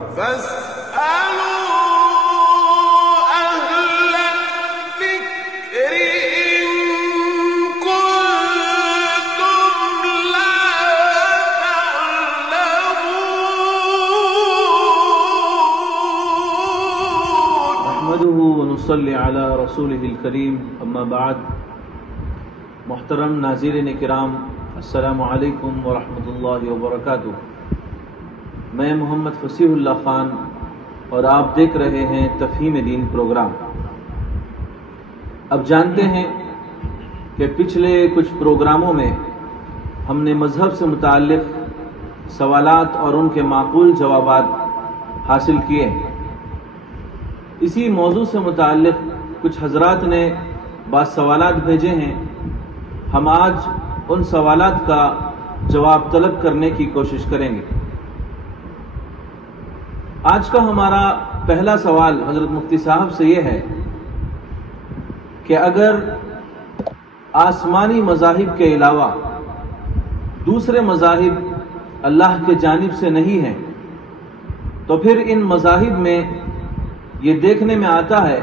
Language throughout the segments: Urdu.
فاسألوا أهل الذكر إن كنتم لا تعلمون. نحمده ونصلي على رسوله الكريم اما بعد. محترم ناظرین کرام، السلام علیکم ورحمۃ اللہ وبرکاتہ. میں محمد فصیح اللہ خان اور آپ دیکھ رہے ہیں تفہیم دین پروگرام. اب جانتے ہیں کہ پچھلے کچھ پروگراموں میں ہم نے مذہب سے متعلق سوالات اور ان کے معقول جوابات حاصل کیے. اسی موضوع سے متعلق کچھ حضرات نے بعض سوالات بھیجے ہیں. ہم آج ان سوالات کا جواب طلب کرنے کی کوشش کریں گے. آج کا ہمارا پہلا سوال حضرت مفتی صاحب سے یہ ہے کہ اگر آسمانی مذاہب کے علاوہ دوسرے مذاہب اللہ کی جانب سے نہیں ہیں تو پھر ان مذاہب میں یہ دیکھنے میں آتا ہے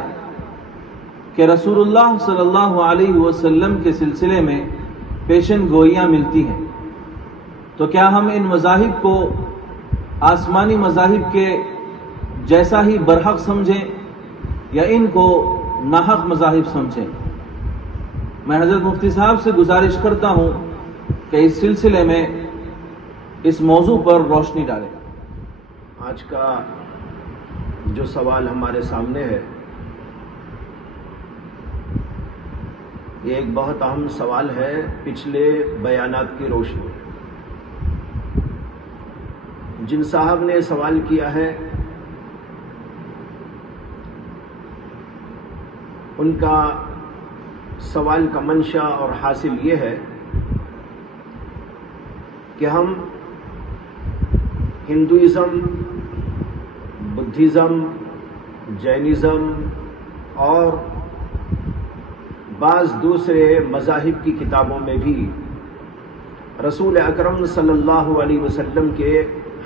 کہ رسول اللہ صلی اللہ علیہ وسلم کے سلسلے میں پیشن گوئیاں ملتی ہیں، تو کیا ہم ان مذاہب کو آسمانی مذاہب کے جیسا ہی برحق سمجھیں یا ان کو ناحق مذاہب سمجھیں؟ میں حضرت مفتی صاحب سے گزارش کرتا ہوں کہ اس سلسلے میں اس موضوع پر روشنی ڈالیں. آج کا جو سوال ہمارے سامنے ہے یہ ایک بہت اہم سوال ہے پچھلے بیانات کی روشنی. جن صاحب نے سوال کیا ہے ان کا سوال کا منشا اور حاصل یہ ہے کہ ہم ہندوازم، بدھزم، جینزم اور بعض دوسرے مذاہب کی کتابوں میں بھی رسول اکرم صلی اللہ علیہ وسلم کے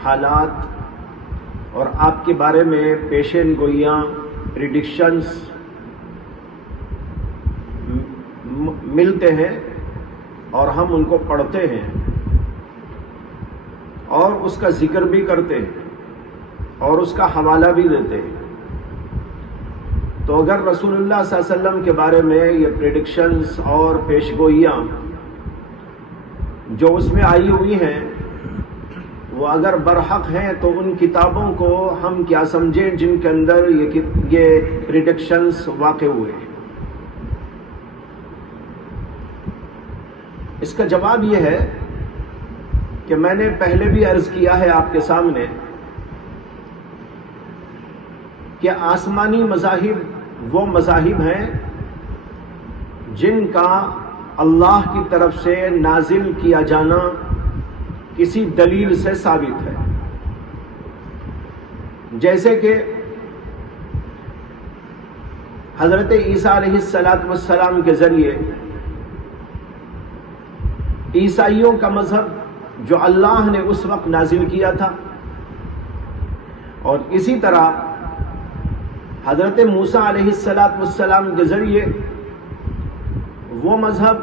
حالات اور آپ کے بارے میں پیشین گوئیاں، پریڈکشنز ملتے ہیں اور ہم ان کو پڑھتے ہیں اور اس کا ذکر بھی کرتے ہیں اور اس کا حوالہ بھی دیتے ہیں. تو اگر رسول اللہ صلی اللہ علیہ وسلم کے بارے میں یہ پریڈکشنز اور پیشگوئیاں جو اس میں آئی ہوئی ہیں وہ اگر برحق ہیں تو ان کتابوں کو ہم کیا سمجھیں جن کے اندر یہ پریڈکشنز واقع ہوئے ہیں؟ اس کا جواب یہ ہے کہ میں نے پہلے بھی عرض کیا ہے آپ کے سامنے کہ آسمانی مذاہب وہ مذاہب ہیں جن کا اللہ کی طرف سے نازل کیا جانا کسی دلیل سے ثابت ہے. جیسے کہ حضرت عیسیٰ علیہ السلام کے ذریعے عیسائیوں کا مذہب جو اللہ نے اس وقت نازل کیا تھا، اور اسی طرح حضرت موسیٰ علیہ السلام کے ذریعے وہ مذہب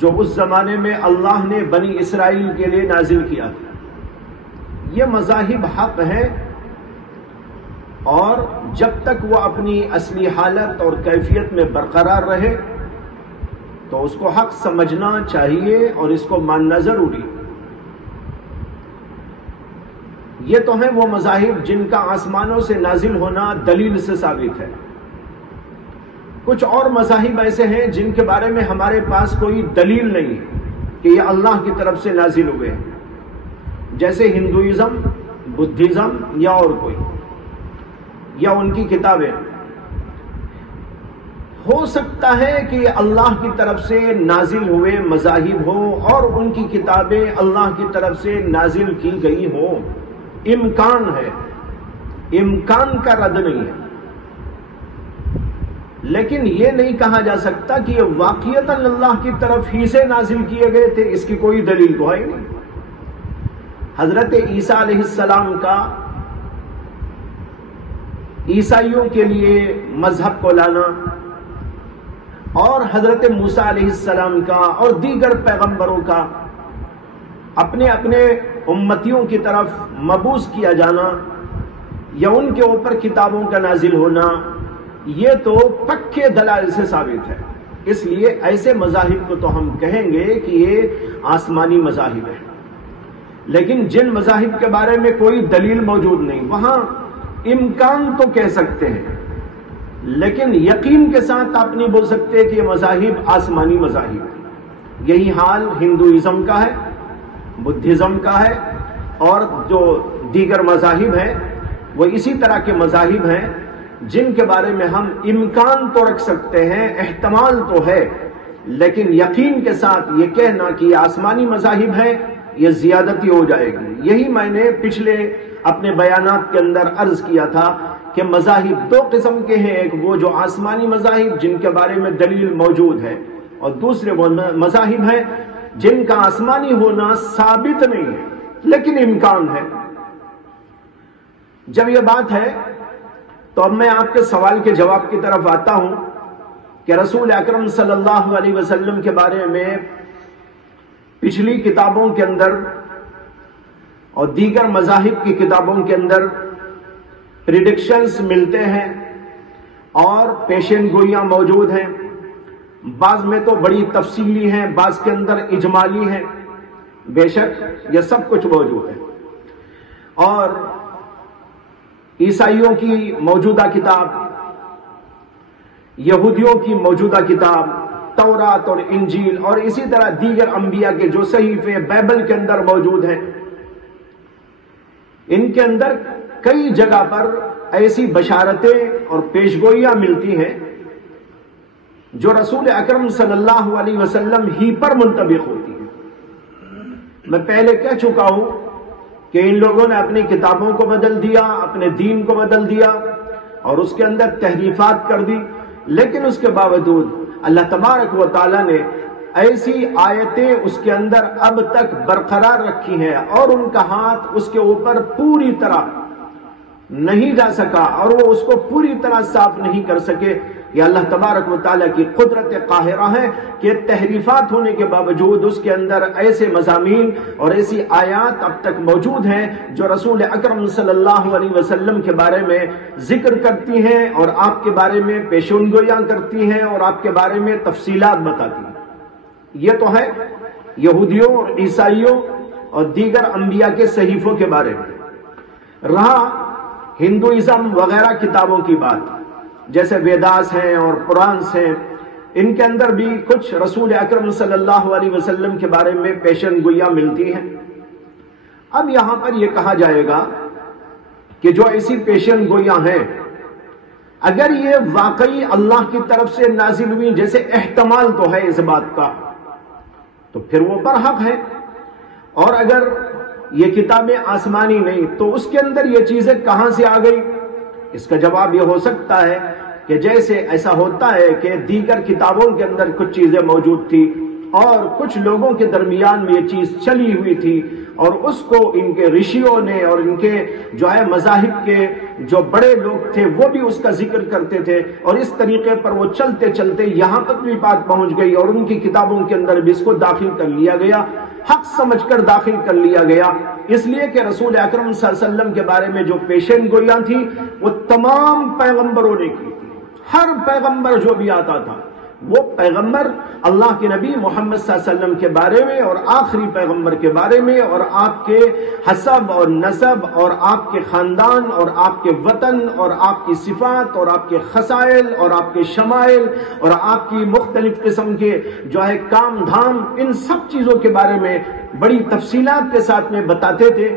جو اس زمانے میں اللہ نے بنی اسرائیل کے لیے نازل کیا تھا. یہ مذاہب حق ہیں اور جب تک وہ اپنی اصلی حالت اور کیفیت میں برقرار رہے تو اس کو حق سمجھنا چاہیے اور اس کو ماننا ضروری. یہ تو ہیں وہ مذاہب جن کا آسمانوں سے نازل ہونا دلیل سے ثابت ہے. کچھ اور مذاہب ایسے ہیں جن کے بارے میں ہمارے پاس کوئی دلیل نہیں کہ یہ اللہ کی طرف سے نازل ہوئے ہیں، جیسے ہندوازم، بدھزم یا اور کوئی، یا ان کی کتابیں. ہو سکتا ہے کہ یہ اللہ کی طرف سے نازل ہوئے مذاہب ہوں اور ان کی کتابیں اللہ کی طرف سے نازل کی گئی ہوں. امکان ہے، امکان کا رد نہیں ہے، لیکن یہ نہیں کہا جا سکتا کہ یہ واقعتاً اللہ کی طرف ہی سے نازل کیے گئے تھے. اس کی کوئی دلیل تو ہے نہیں. حضرت عیسیٰ علیہ السلام کا عیسائیوں کے لیے مذہب کو لانا اور حضرت موسیٰ علیہ السلام کا اور دیگر پیغمبروں کا اپنے اپنے امتیوں کی طرف مبعوث کیا جانا یا ان کے اوپر کتابوں کا نازل ہونا، یہ تو پکے دلائل سے ثابت ہے۔ اس لیے ایسے مذاہب کو تو ہم کہیں گے کہ یہ آسمانی مذاہب ہیں، لیکن جن مذاہب کے بارے میں کوئی دلیل موجود نہیں، وہاں امکان تو کہہ سکتے ہیں، لیکن یقین کے ساتھ آپ نہیں بول سکتے کہ یہ مذاہب آسمانی مذاہب ہیں۔ یہی حال ہندوازم کا ہے، بدھزم کا ہے، اور جو دیگر مذاہب ہیں وہ اسی طرح کے مذاہب ہیں جن کے بارے میں ہم امکان تو رکھ سکتے ہیں، احتمال تو ہے، لیکن یقین کے ساتھ یہ کہنا کہ یہ آسمانی مذاہب ہیں یہ زیادتی ہو جائے گی۔ یہی میں نے پچھلے اپنے بیانات کے اندر عرض کیا تھا کہ مذاہب دو قسم کے ہیں، ایک وہ جو آسمانی مذاہب جن کے بارے میں دلیل موجود ہے، اور دوسرے وہ مذاہب ہیں جن کا آسمانی ہونا ثابت نہیں ہے لیکن امکان ہے۔ جب یہ بات ہے تو اب میں آپ کے سوال کے جواب کی طرف آتا ہوں کہ رسول اکرم صلی اللہ علیہ وسلم کے بارے میں پچھلی کتابوں کے اندر اور دیگر مذاہب کی کتابوں کے اندر پریڈکشنز ملتے ہیں اور پیشین گوئیاں موجود ہیں، بعض میں تو بڑی تفصیلی ہیں، بعض کے اندر اجمالی ہیں، بے شک یہ سب کچھ موجود ہے۔ اور عیسائیوں کی موجودہ کتاب، یہودیوں کی موجودہ کتاب تورات اور انجیل، اور اسی طرح دیگر انبیاء کے جو صحیفے بائبل کے اندر موجود ہیں، ان کے اندر کئی جگہ پر ایسی بشارتیں اور پیشگوئیاں ملتی ہیں جو رسول اکرم صلی اللہ علیہ وسلم ہی پر منطبق ہوتی ہیں۔ میں پہلے کہہ چکا ہوں کہ ان لوگوں نے اپنی کتابوں کو بدل دیا، اپنے دین کو بدل دیا اور اس کے اندر تحریفات کر دی، لیکن اس کے باوجود اللہ تبارک و تعالی نے ایسی آیتیں اس کے اندر اب تک برقرار رکھی ہیں اور ان کا ہاتھ اس کے اوپر پوری طرح نہیں جا سکا اور وہ اس کو پوری طرح صاف نہیں کر سکے۔ یہ اللہ تبارک و تعالیٰ کی قدرت قاہرہ ہے کہ تحریفات ہونے کے باوجود اس کے اندر ایسے مضامین اور ایسی آیات اب تک موجود ہیں جو رسول اکرم صلی اللہ علیہ وسلم کے بارے میں ذکر کرتی ہیں اور آپ کے بارے میں پیشین گوئیاں کرتی ہیں اور آپ کے بارے میں تفصیلات بتاتی ہیں۔ یہ تو ہے یہودیوں اور عیسائیوں اور دیگر انبیاء کے صحیفوں کے بارے میں۔ رہا ہندوازم وغیرہ کتابوں کی بات، جیسے ویداس ہیں اور قرآنس ہیں، ان کے اندر بھی کچھ رسول اکرم صلی اللہ علیہ وسلم کے بارے میں پیشین گوئیاں ملتی ہیں۔ اب یہاں پر یہ کہا جائے گا کہ جو ایسی پیشین گوئیاں ہیں اگر یہ واقعی اللہ کی طرف سے نازل ہوئی، جیسے احتمال تو ہے اس بات کا، تو پھر وہ برحق ہے، اور اگر یہ کتابیں آسمانی نہیں تو اس کے اندر یہ چیزیں کہاں سے آ گئی؟ اس کا جواب یہ ہو سکتا ہے کہ جیسے ایسا ہوتا ہے کہ دیگر کتابوں کے اندر کچھ چیزیں موجود تھی اور کچھ لوگوں کے درمیان میں یہ چیز چلی ہوئی تھی اور اس کو ان کے رشیوں نے اور ان کے جو ہے مذاہب کے جو بڑے لوگ تھے وہ بھی اس کا ذکر کرتے تھے، اور اس طریقے پر وہ چلتے چلتے یہاں تک بھی بات پہنچ گئی اور ان کی کتابوں کے اندر بھی اس کو داخل کر لیا گیا، حق سمجھ کر داخل کر لیا گیا، اس لیے کہ رسول اکرم صلی اللہ علیہ وسلم کے بارے میں جو پیشین گوئیاں تھیں وہ تمام پیغمبروں نے کی تھی۔ ہر پیغمبر جو بھی آتا تھا وہ پیغمبر اللہ کے نبی محمد صلی اللہ علیہ وسلم کے بارے میں اور آخری پیغمبر کے بارے میں اور آپ کے حسب اور نسب اور آپ کے خاندان اور آپ کے وطن اور آپ کی صفات اور آپ کے خصائل اور آپ کے شمائل اور آپ کی مختلف قسم کے جو ہے کام دھام، ان سب چیزوں کے بارے میں بڑی تفصیلات کے ساتھ میں بتاتے تھے۔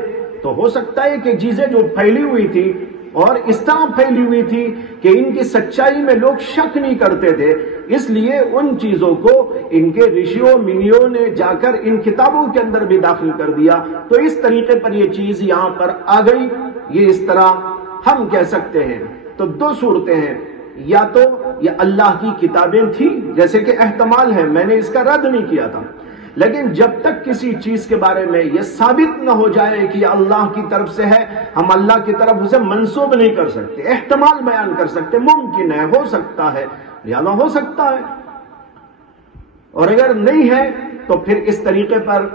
تو ہو سکتا ہے کہ چیزیں جو پھیلی ہوئی تھی اور اس طرح پھیلی ہوئی تھی کہ ان کی سچائی میں لوگ شک نہیں کرتے تھے، اس لیے ان چیزوں کو ان کے رشیوں منیوں نے جا کر ان کتابوں کے اندر بھی داخل کر دیا، تو اس طریقے پر یہ چیز یہاں پر آ گئی۔ یہ اس طرح ہم کہہ سکتے ہیں۔ تو دو صورتیں ہیں، یا تو یہ اللہ کی کتابیں تھیں جیسے کہ احتمال ہے، میں نے اس کا رد نہیں کیا تھا، لیکن جب تک کسی چیز کے بارے میں یہ ثابت نہ ہو جائے کہ یہ اللہ کی طرف سے ہے، ہم اللہ کی طرف اسے منسوب نہیں کر سکتے، احتمال بیان کر سکتے، ممکن ہے، ہو سکتا ہے، لہذا ہو سکتا ہے، اور اگر نہیں ہے تو پھر اس طریقے پر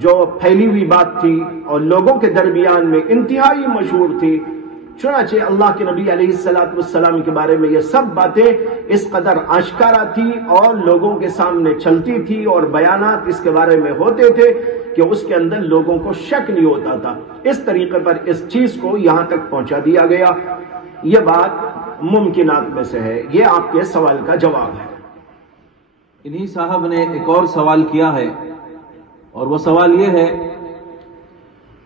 جو پھیلی ہوئی بات تھی اور لوگوں کے درمیان میں انتہائی مشہور تھی، چنانچہ اللہ کے نبی علیہ السلام کے بارے میں یہ سب باتیں اس قدر آشکارا تھی اور لوگوں کے سامنے چلتی تھی اور بیانات اس کے بارے میں ہوتے تھے کہ اس کے اندر لوگوں کو شک نہیں ہوتا تھا۔ اس طریقے پر اس چیز کو یہاں تک پہنچا دیا گیا۔ یہ بات ممکنات میں سے ہے۔ یہ آپ کے سوال کا جواب ہے۔ انہی صاحب نے ایک اور سوال کیا ہے، اور وہ سوال یہ ہے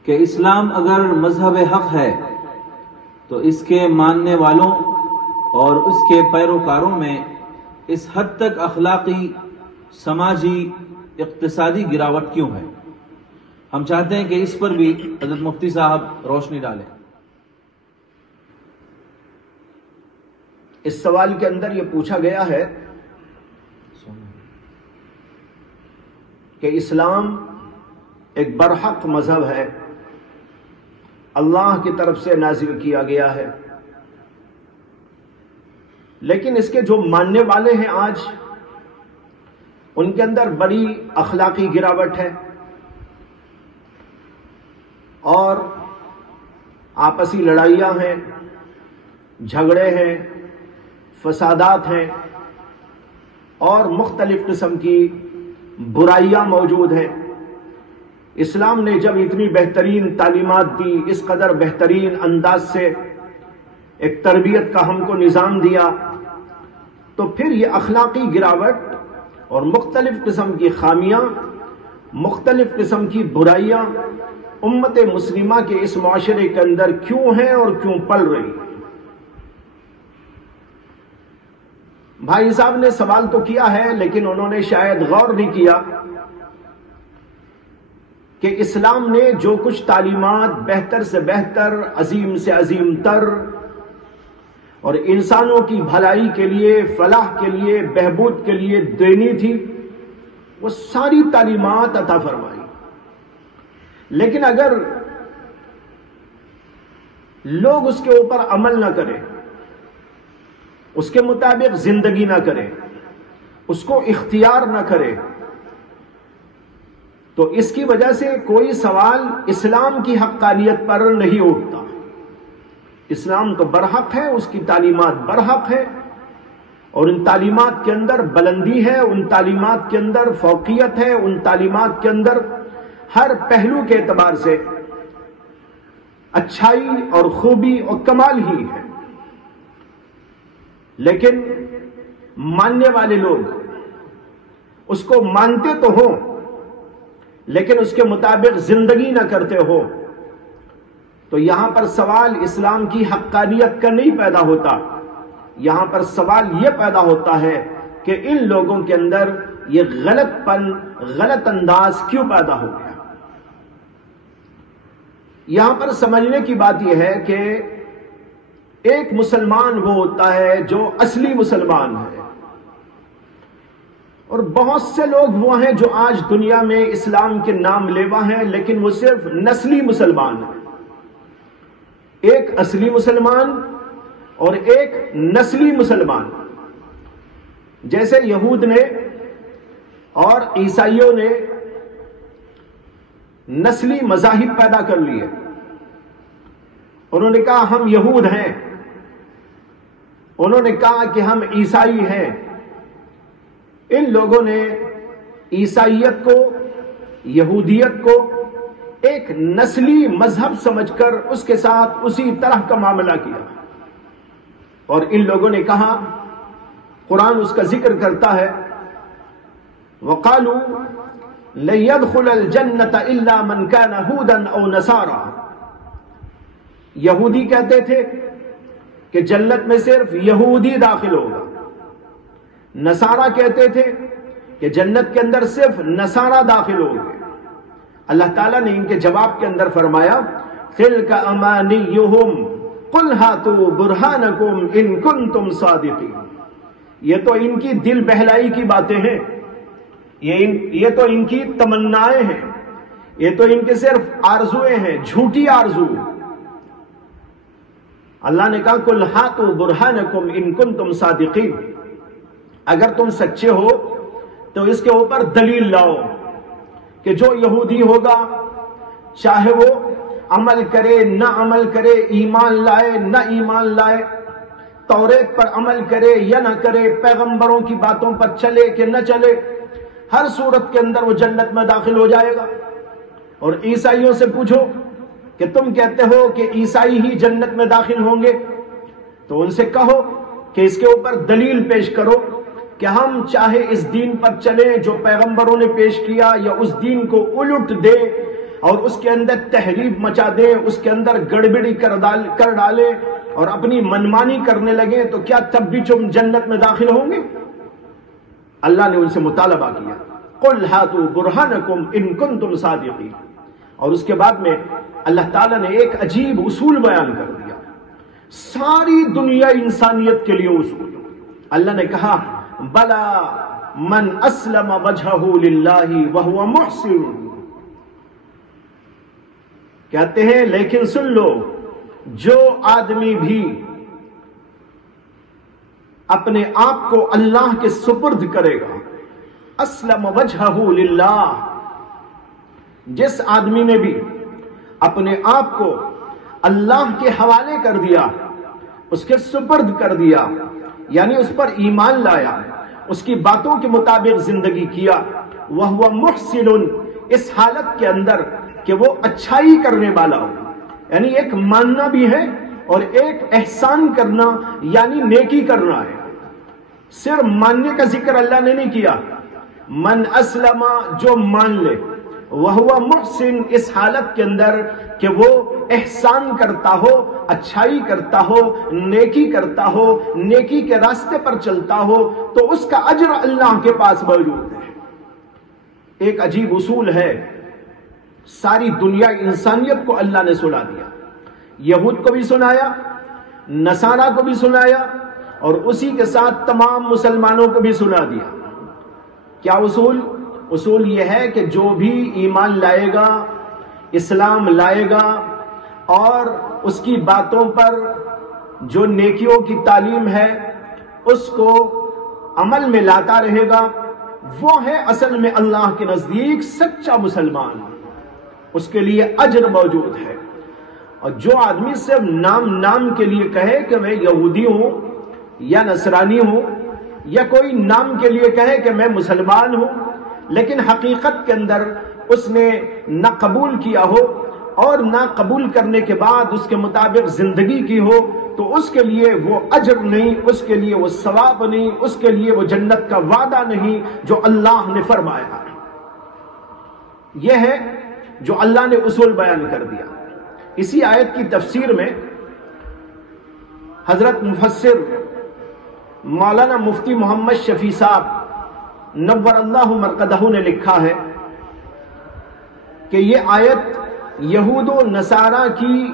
کہ اسلام اگر مذہب حق ہے تو اس کے ماننے والوں اور اس کے پیروکاروں میں اس حد تک اخلاقی، سماجی، اقتصادی گراوٹ کیوں ہے؟ ہم چاہتے ہیں کہ اس پر بھی حضرت مفتی صاحب روشنی ڈالیں۔ اس سوال کے اندر یہ پوچھا گیا ہے کہ اسلام ایک برحق مذہب ہے، اللہ کی طرف سے نازل کیا گیا ہے، لیکن اس کے جو ماننے والے ہیں آج ان کے اندر بڑی اخلاقی گراوٹ ہے اور آپسی لڑائیاں ہیں، جھگڑے ہیں، فسادات ہیں اور مختلف قسم کی برائیاں موجود ہیں۔ اسلام نے جب اتنی بہترین تعلیمات دی، اس قدر بہترین انداز سے ایک تربیت کا ہم کو نظام دیا، تو پھر یہ اخلاقی گراوٹ اور مختلف قسم کی خامیاں، مختلف قسم کی برائیاں امت مسلمہ کے اس معاشرے کے اندر کیوں ہیں اور کیوں پل رہی؟ بھائی صاحب نے سوال تو کیا ہے لیکن انہوں نے شاید غور نہیں کیا کہ اسلام نے جو کچھ تعلیمات بہتر سے بہتر، عظیم سے عظیم تر اور انسانوں کی بھلائی کے لیے، فلاح کے لیے، بہبود کے لیے دینی تھی، وہ ساری تعلیمات عطا فرمائی۔ لیکن اگر لوگ اس کے اوپر عمل نہ کریں، اس کے مطابق زندگی نہ کریں، اس کو اختیار نہ کریں، تو اس کی وجہ سے کوئی سوال اسلام کی حقانیت پر نہیں اٹھتا۔ اسلام تو برحق ہے، اس کی تعلیمات برحق ہے، اور ان تعلیمات کے اندر بلندی ہے، ان تعلیمات کے اندر فوقیت ہے، ان تعلیمات کے اندر ہر پہلو کے اعتبار سے اچھائی اور خوبی اور کمال ہی ہے۔ لیکن ماننے والے لوگ اس کو مانتے تو ہوں لیکن اس کے مطابق زندگی نہ کرتے ہو، تو یہاں پر سوال اسلام کی حقانیت کا نہیں پیدا ہوتا، یہاں پر سوال یہ پیدا ہوتا ہے کہ ان لوگوں کے اندر یہ غلط پن، غلط انداز کیوں پیدا ہو گیا۔ یہاں پر سمجھنے کی بات یہ ہے کہ ایک مسلمان وہ ہوتا ہے جو اصلی مسلمان ہے، اور بہت سے لوگ وہ ہیں جو آج دنیا میں اسلام کے نام لیوا ہیں لیکن وہ صرف نسلی مسلمان ہیں۔ ایک اصلی مسلمان اور ایک نسلی مسلمان، جیسے یہود نے اور عیسائیوں نے نسلی مذاہب پیدا کر لیے۔ انہوں نے کہا ہم یہود ہیں، انہوں نے کہا کہ ہم عیسائی ہیں۔ ان لوگوں نے عیسائیت کو، یہودیت کو ایک نسلی مذہب سمجھ کر اس کے ساتھ اسی طرح کا معاملہ کیا، اور ان لوگوں نے کہا، قرآن اس کا ذکر کرتا ہے، وَقَالُوا لَن يَدْخُلَ الْجَنَّةَ إِلَّا مَنْ كَانَ هُودًا أَوْ نَصَارَىٰ۔ یہودی کہتے تھے کہ جنت میں صرف یہودی داخل ہوگا، نصارہ کہتے تھے کہ جنت کے اندر صرف نصارہ داخل ہوں گے۔ اللہ تعالیٰ نے ان کے جواب کے اندر فرمایا، تِلْكَ أَمَانِيُّهُمْ قُلْ هَاتُوا بُرْهَانَكُمْ إِن كُنتُمْ صَادِقِينَ۔ یہ تو ان کی دل بہلائی کی باتیں ہیں، یہ تو ان کی تمنائیں ہیں، یہ تو ان کے صرف آرزویں ہیں، جھوٹی آرزو۔ اللہ نے کہا قُلْ هَاتُوا بُرْهَانَكُمْ إِن كُنتُمْ صَادِقِينَ، اگر تم سچے ہو تو اس کے اوپر دلیل لاؤ کہ جو یہودی ہوگا چاہے وہ عمل کرے نہ عمل کرے، ایمان لائے نہ ایمان لائے، توریت پر عمل کرے یا نہ کرے، پیغمبروں کی باتوں پر چلے کہ نہ چلے، ہر صورت کے اندر وہ جنت میں داخل ہو جائے گا۔ اور عیسائیوں سے پوچھو کہ تم کہتے ہو کہ عیسائی ہی جنت میں داخل ہوں گے، تو ان سے کہو کہ اس کے اوپر دلیل پیش کرو کہ ہم چاہے اس دین پر چلیں جو پیغمبروں نے پیش کیا، یا اس دین کو الٹ دیں اور اس کے اندر تحریف مچا دیں، اس کے اندر گڑبڑی کر ڈالیں اور اپنی منمانی کرنے لگیں، تو کیا تب بھی تم جنت میں داخل ہوں گے؟ اللہ نے ان سے مطالبہ کیا قُلْ هَاتُوا بُرْهَانَكُمْ إِن كُنتُمْ صَادِقِينَ۔ اور اس کے بعد میں اللہ تعالیٰ نے ایک عجیب اصول بیان کر دیا، ساری دنیا انسانیت کے لیے اصول۔ اللہ نے کہا بلا من اسلم وجہہ للہ وہو محسن، کہتے ہیں لیکن سن لو، جو آدمی بھی اپنے آپ کو اللہ کے سپرد کرے گا، اسلم وجہہ للہ، جس آدمی نے بھی اپنے آپ کو اللہ کے حوالے کر دیا، اس کے سپرد کر دیا، یعنی اس پر ایمان لایا، اس کی باتوں کے مطابق زندگی کیا، وہو محسن، اس حالت کے اندر کہ وہ اچھائی کرنے والا ہو، یعنی ایک ماننا بھی ہے اور ایک احسان کرنا یعنی نیکی کرنا ہے۔ صرف ماننے کا ذکر اللہ نے نہیں کیا، من اسلم، جو مان لے، وہو محسن، اس حالت کے اندر کہ وہ احسان کرتا ہو، اچھائی کرتا ہو، نیکی کرتا ہو، نیکی کے راستے پر چلتا ہو، تو اس کا اجر اللہ کے پاس موجود ہے۔ ایک عجیب اصول ہے، ساری دنیا انسانیت کو اللہ نے سنا دیا، یہود کو بھی سنایا، نصارہ کو بھی سنایا، اور اسی کے ساتھ تمام مسلمانوں کو بھی سنا دیا۔ کیا اصول؟ اصول یہ ہے کہ جو بھی ایمان لائے گا، اسلام لائے گا، اور اس کی باتوں پر جو نیکیوں کی تعلیم ہے اس کو عمل میں لاتا رہے گا، وہ ہے اصل میں اللہ کے نزدیک سچا مسلمان، اس کے لیے اجر موجود ہے۔ اور جو آدمی صرف نام کے لیے کہے کہ میں یہودی ہوں یا نصرانی ہوں، یا کوئی نام کے لیے کہے کہ میں مسلمان ہوں، لیکن حقیقت کے اندر اس نے نہ قبول کیا ہو اور نہ قبول کرنے کے بعد اس کے مطابق زندگی کی ہو، تو اس کے لیے وہ اجر نہیں، اس کے لیے وہ ثواب نہیں، اس کے لیے وہ جنت کا وعدہ نہیں جو اللہ نے فرمایا۔ یہ ہے جو اللہ نے اصول بیان کر دیا۔ اسی آیت کی تفسیر میں حضرت مفسر مولانا مفتی محمد شفیع صاحب نور اللہ مرقدہ نے لکھا ہے کہ یہ آیت یہود و نصارہ کی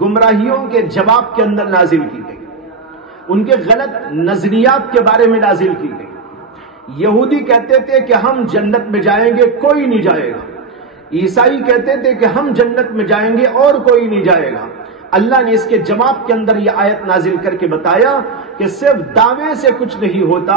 گمراہیوں کے جواب کے اندر نازل کی گئی، ان کے غلط نظریات کے بارے میں نازل کی گئی۔ یہودی کہتے تھے کہ ہم جنت میں جائیں گے، کوئی نہیں جائے گا۔ عیسائی کہتے تھے کہ ہم جنت میں جائیں گے اور کوئی نہیں جائے گا۔ اللہ نے اس کے جواب کے اندر یہ آیت نازل کر کے بتایا کہ صرف دعوے سے کچھ نہیں ہوتا،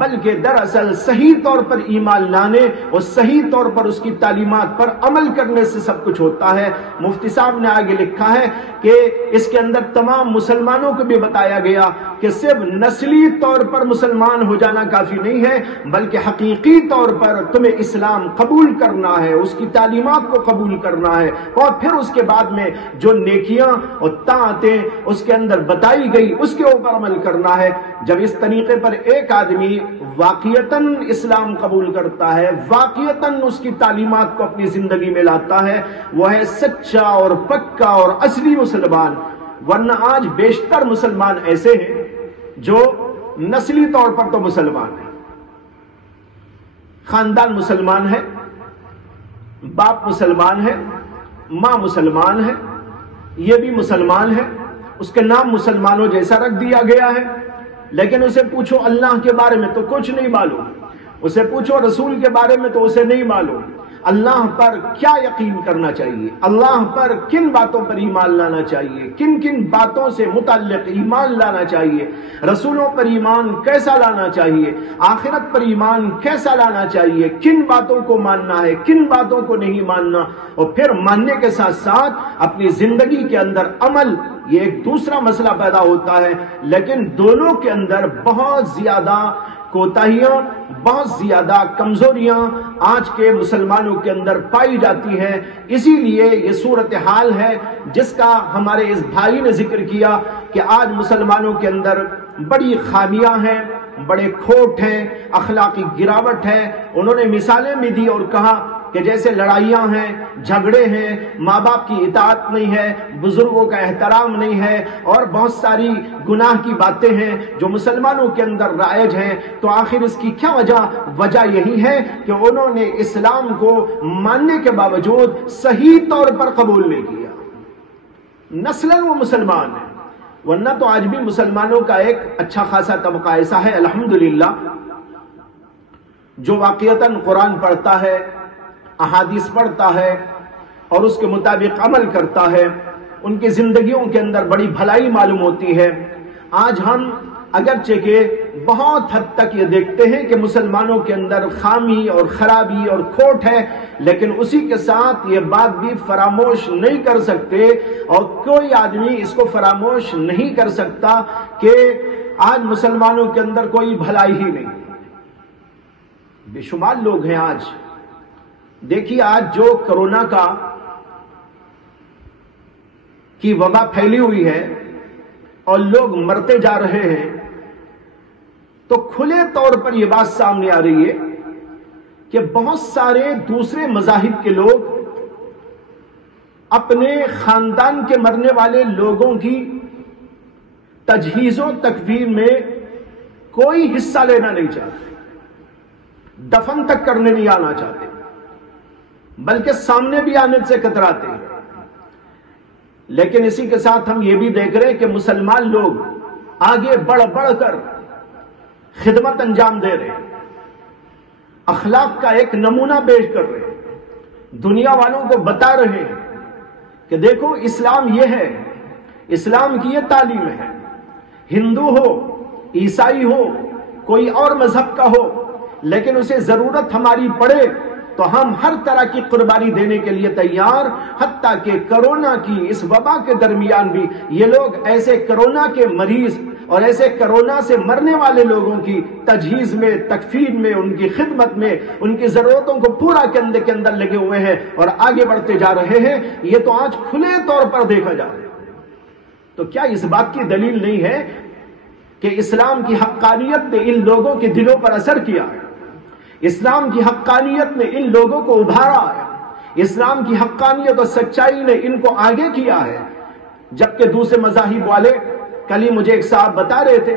بلکہ دراصل صحیح طور پر ایمان لانے اور صحیح طور پر اس کی تعلیمات پر عمل کرنے سے سب کچھ ہوتا ہے۔ مفتی صاحب نے آگے لکھا ہے کہ اس کے اندر تمام مسلمانوں کو بھی بتایا گیا کہ صرف نسلی طور پر مسلمان ہو جانا کافی نہیں ہے، بلکہ حقیقی طور پر تمہیں اسلام قبول کرنا ہے، اس کی تعلیمات کو قبول کرنا ہے، اور پھر اس کے بعد میں جو نیکیاں اور طاعتیں اس کے اندر بتائی گئی اس کے اوپر عمل کرنا ہے۔ جب اس طریقے پر ایک آدمی واقعتاً اسلام قبول کرتا ہے، واقعتاً اس کی تعلیمات کو اپنی زندگی میں لاتا ہے، وہ ہے سچا اور پکا اور اصلی مسلمان۔ ورنہ آج بیشتر مسلمان ایسے ہیں جو نسلی طور پر تو مسلمان ہیں، خاندان مسلمان ہے، باپ مسلمان ہے، ماں مسلمان ہے، یہ بھی مسلمان ہے، اس کے نام مسلمانوں جیسا رکھ دیا گیا ہے، لیکن اسے پوچھو اللہ کے بارے میں تو کچھ نہیں معلوم۔ اسے پوچھو رسول کے بارے میں تو اسے نہیں معلوم، اللہ پر کیا یقین کرنا چاہیے، اللہ پر کن باتوں پر ایمان لانا چاہیے، کن کن باتوں سے متعلق ایمان لانا چاہیے، رسولوں پر ایمان کیسا لانا چاہیے، آخرت پر ایمان کیسا لانا چاہیے، کن باتوں کو ماننا ہے، کن باتوں کو نہیں ماننا، اور پھر ماننے کے ساتھ ساتھ اپنی زندگی کے اندر عمل، یہ ایک دوسرا مسئلہ پیدا ہوتا ہے۔ لیکن دونوں کے اندر بہت زیادہ کوتاہیاں، بہت زیادہ کمزوریاں آج کے مسلمانوں کے اندر پائی جاتی ہیں۔ اسی لیے یہ صورتحال ہے جس کا ہمارے اس بھائی نے ذکر کیا کہ آج مسلمانوں کے اندر بڑی خامیاں ہیں، بڑے کھوٹ ہیں، اخلاقی گراوٹ ہے۔ انہوں نے مثالیں بھی دی اور کہا کہ جیسے لڑائیاں ہیں، جھگڑے ہیں، ماں باپ کی اطاعت نہیں ہے، بزرگوں کا احترام نہیں ہے، اور بہت ساری گناہ کی باتیں ہیں جو مسلمانوں کے اندر رائج ہیں۔ تو آخر اس کی کیا وجہ یہی ہے کہ انہوں نے اسلام کو ماننے کے باوجود صحیح طور پر قبول نہیں کیا۔ نسلاً وہ مسلمان ہیں، ورنہ تو آج بھی مسلمانوں کا ایک اچھا خاصا طبقہ ایسا ہے الحمدللہ جو واقعتاً قرآن پڑھتا ہے، احادیث پڑھتا ہے اور اس کے مطابق عمل کرتا ہے، ان کی زندگیوں کے اندر بڑی بھلائی معلوم ہوتی ہے۔ آج ہم اگرچہ کہ بہت حد تک یہ دیکھتے ہیں کہ مسلمانوں کے اندر خامی اور خرابی اور کھوٹ ہے، لیکن اسی کے ساتھ یہ بات بھی فراموش نہیں کر سکتے، اور کوئی آدمی اس کو فراموش نہیں کر سکتا کہ آج مسلمانوں کے اندر کوئی بھلائی ہی نہیں۔ بے شمار لوگ ہیں آج، دیکھیے آج جو کرونا کی وبا پھیلی ہوئی ہے اور لوگ مرتے جا رہے ہیں، تو کھلے طور پر یہ بات سامنے آ رہی ہے کہ بہت سارے دوسرے مذاہب کے لوگ اپنے خاندان کے مرنے والے لوگوں کی تجہیز و تکفین میں کوئی حصہ لینا نہیں چاہتے، دفن تک کرنے نہیں آنا چاہتے، بلکہ سامنے بھی آنے سے کتراتے ہیں۔ لیکن اسی کے ساتھ ہم یہ بھی دیکھ رہے ہیں کہ مسلمان لوگ آگے بڑھ بڑھ کر خدمت انجام دے رہے ہیں، اخلاق کا ایک نمونہ پیش کر رہے ہیں، دنیا والوں کو بتا رہے ہیں کہ دیکھو اسلام یہ ہے، اسلام کی یہ تعلیم ہے، ہندو ہو، عیسائی ہو، کوئی اور مذہب کا ہو، لیکن اسے ضرورت ہماری پڑے تو ہم ہر طرح کی قربانی دینے کے لیے تیار، حتیٰ کہ کرونا کی اس وبا کے درمیان بھی یہ لوگ ایسے کرونا کے مریض اور ایسے کرونا سے مرنے والے لوگوں کی تجہیز میں، تکفین میں، ان کی خدمت میں، ان کی ضرورتوں کو پورا کرنے کے اندر لگے ہوئے ہیں اور آگے بڑھتے جا رہے ہیں۔ یہ تو آج کھلے طور پر دیکھا جا رہا ہے۔ تو کیا اس بات کی دلیل نہیں ہے کہ اسلام کی حقانیت نے ان لوگوں کے دلوں پر اثر کیا ہے، اسلام کی حقانیت نے ان لوگوں کو ابھارا ہے، اسلام کی حقانیت اور سچائی نے ان کو آگے کیا ہے؟ جبکہ دوسرے مذاہب والے، کل ہی مجھے ایک صاحب بتا رہے تھے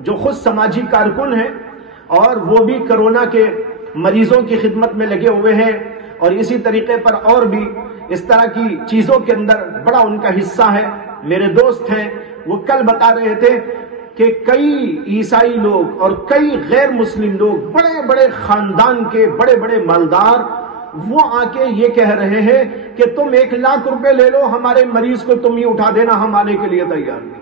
جو خود سماجی کارکن ہیں اور وہ بھی کرونا کے مریضوں کی خدمت میں لگے ہوئے ہیں، اور اسی طریقے پر اور بھی اس طرح کی چیزوں کے اندر بڑا ان کا حصہ ہے، میرے دوست ہیں، وہ کل بتا رہے تھے کہ کئی عیسائی لوگ اور کئی غیر مسلم لوگ، بڑے بڑے خاندان کے بڑے بڑے مالدار، وہ آ کے یہ کہہ رہے ہیں کہ تم 1,00,000 روپے لے لو، ہمارے مریض کو تم ہی اٹھا دینا، ہم آنے کے لیے تیار نہیں۔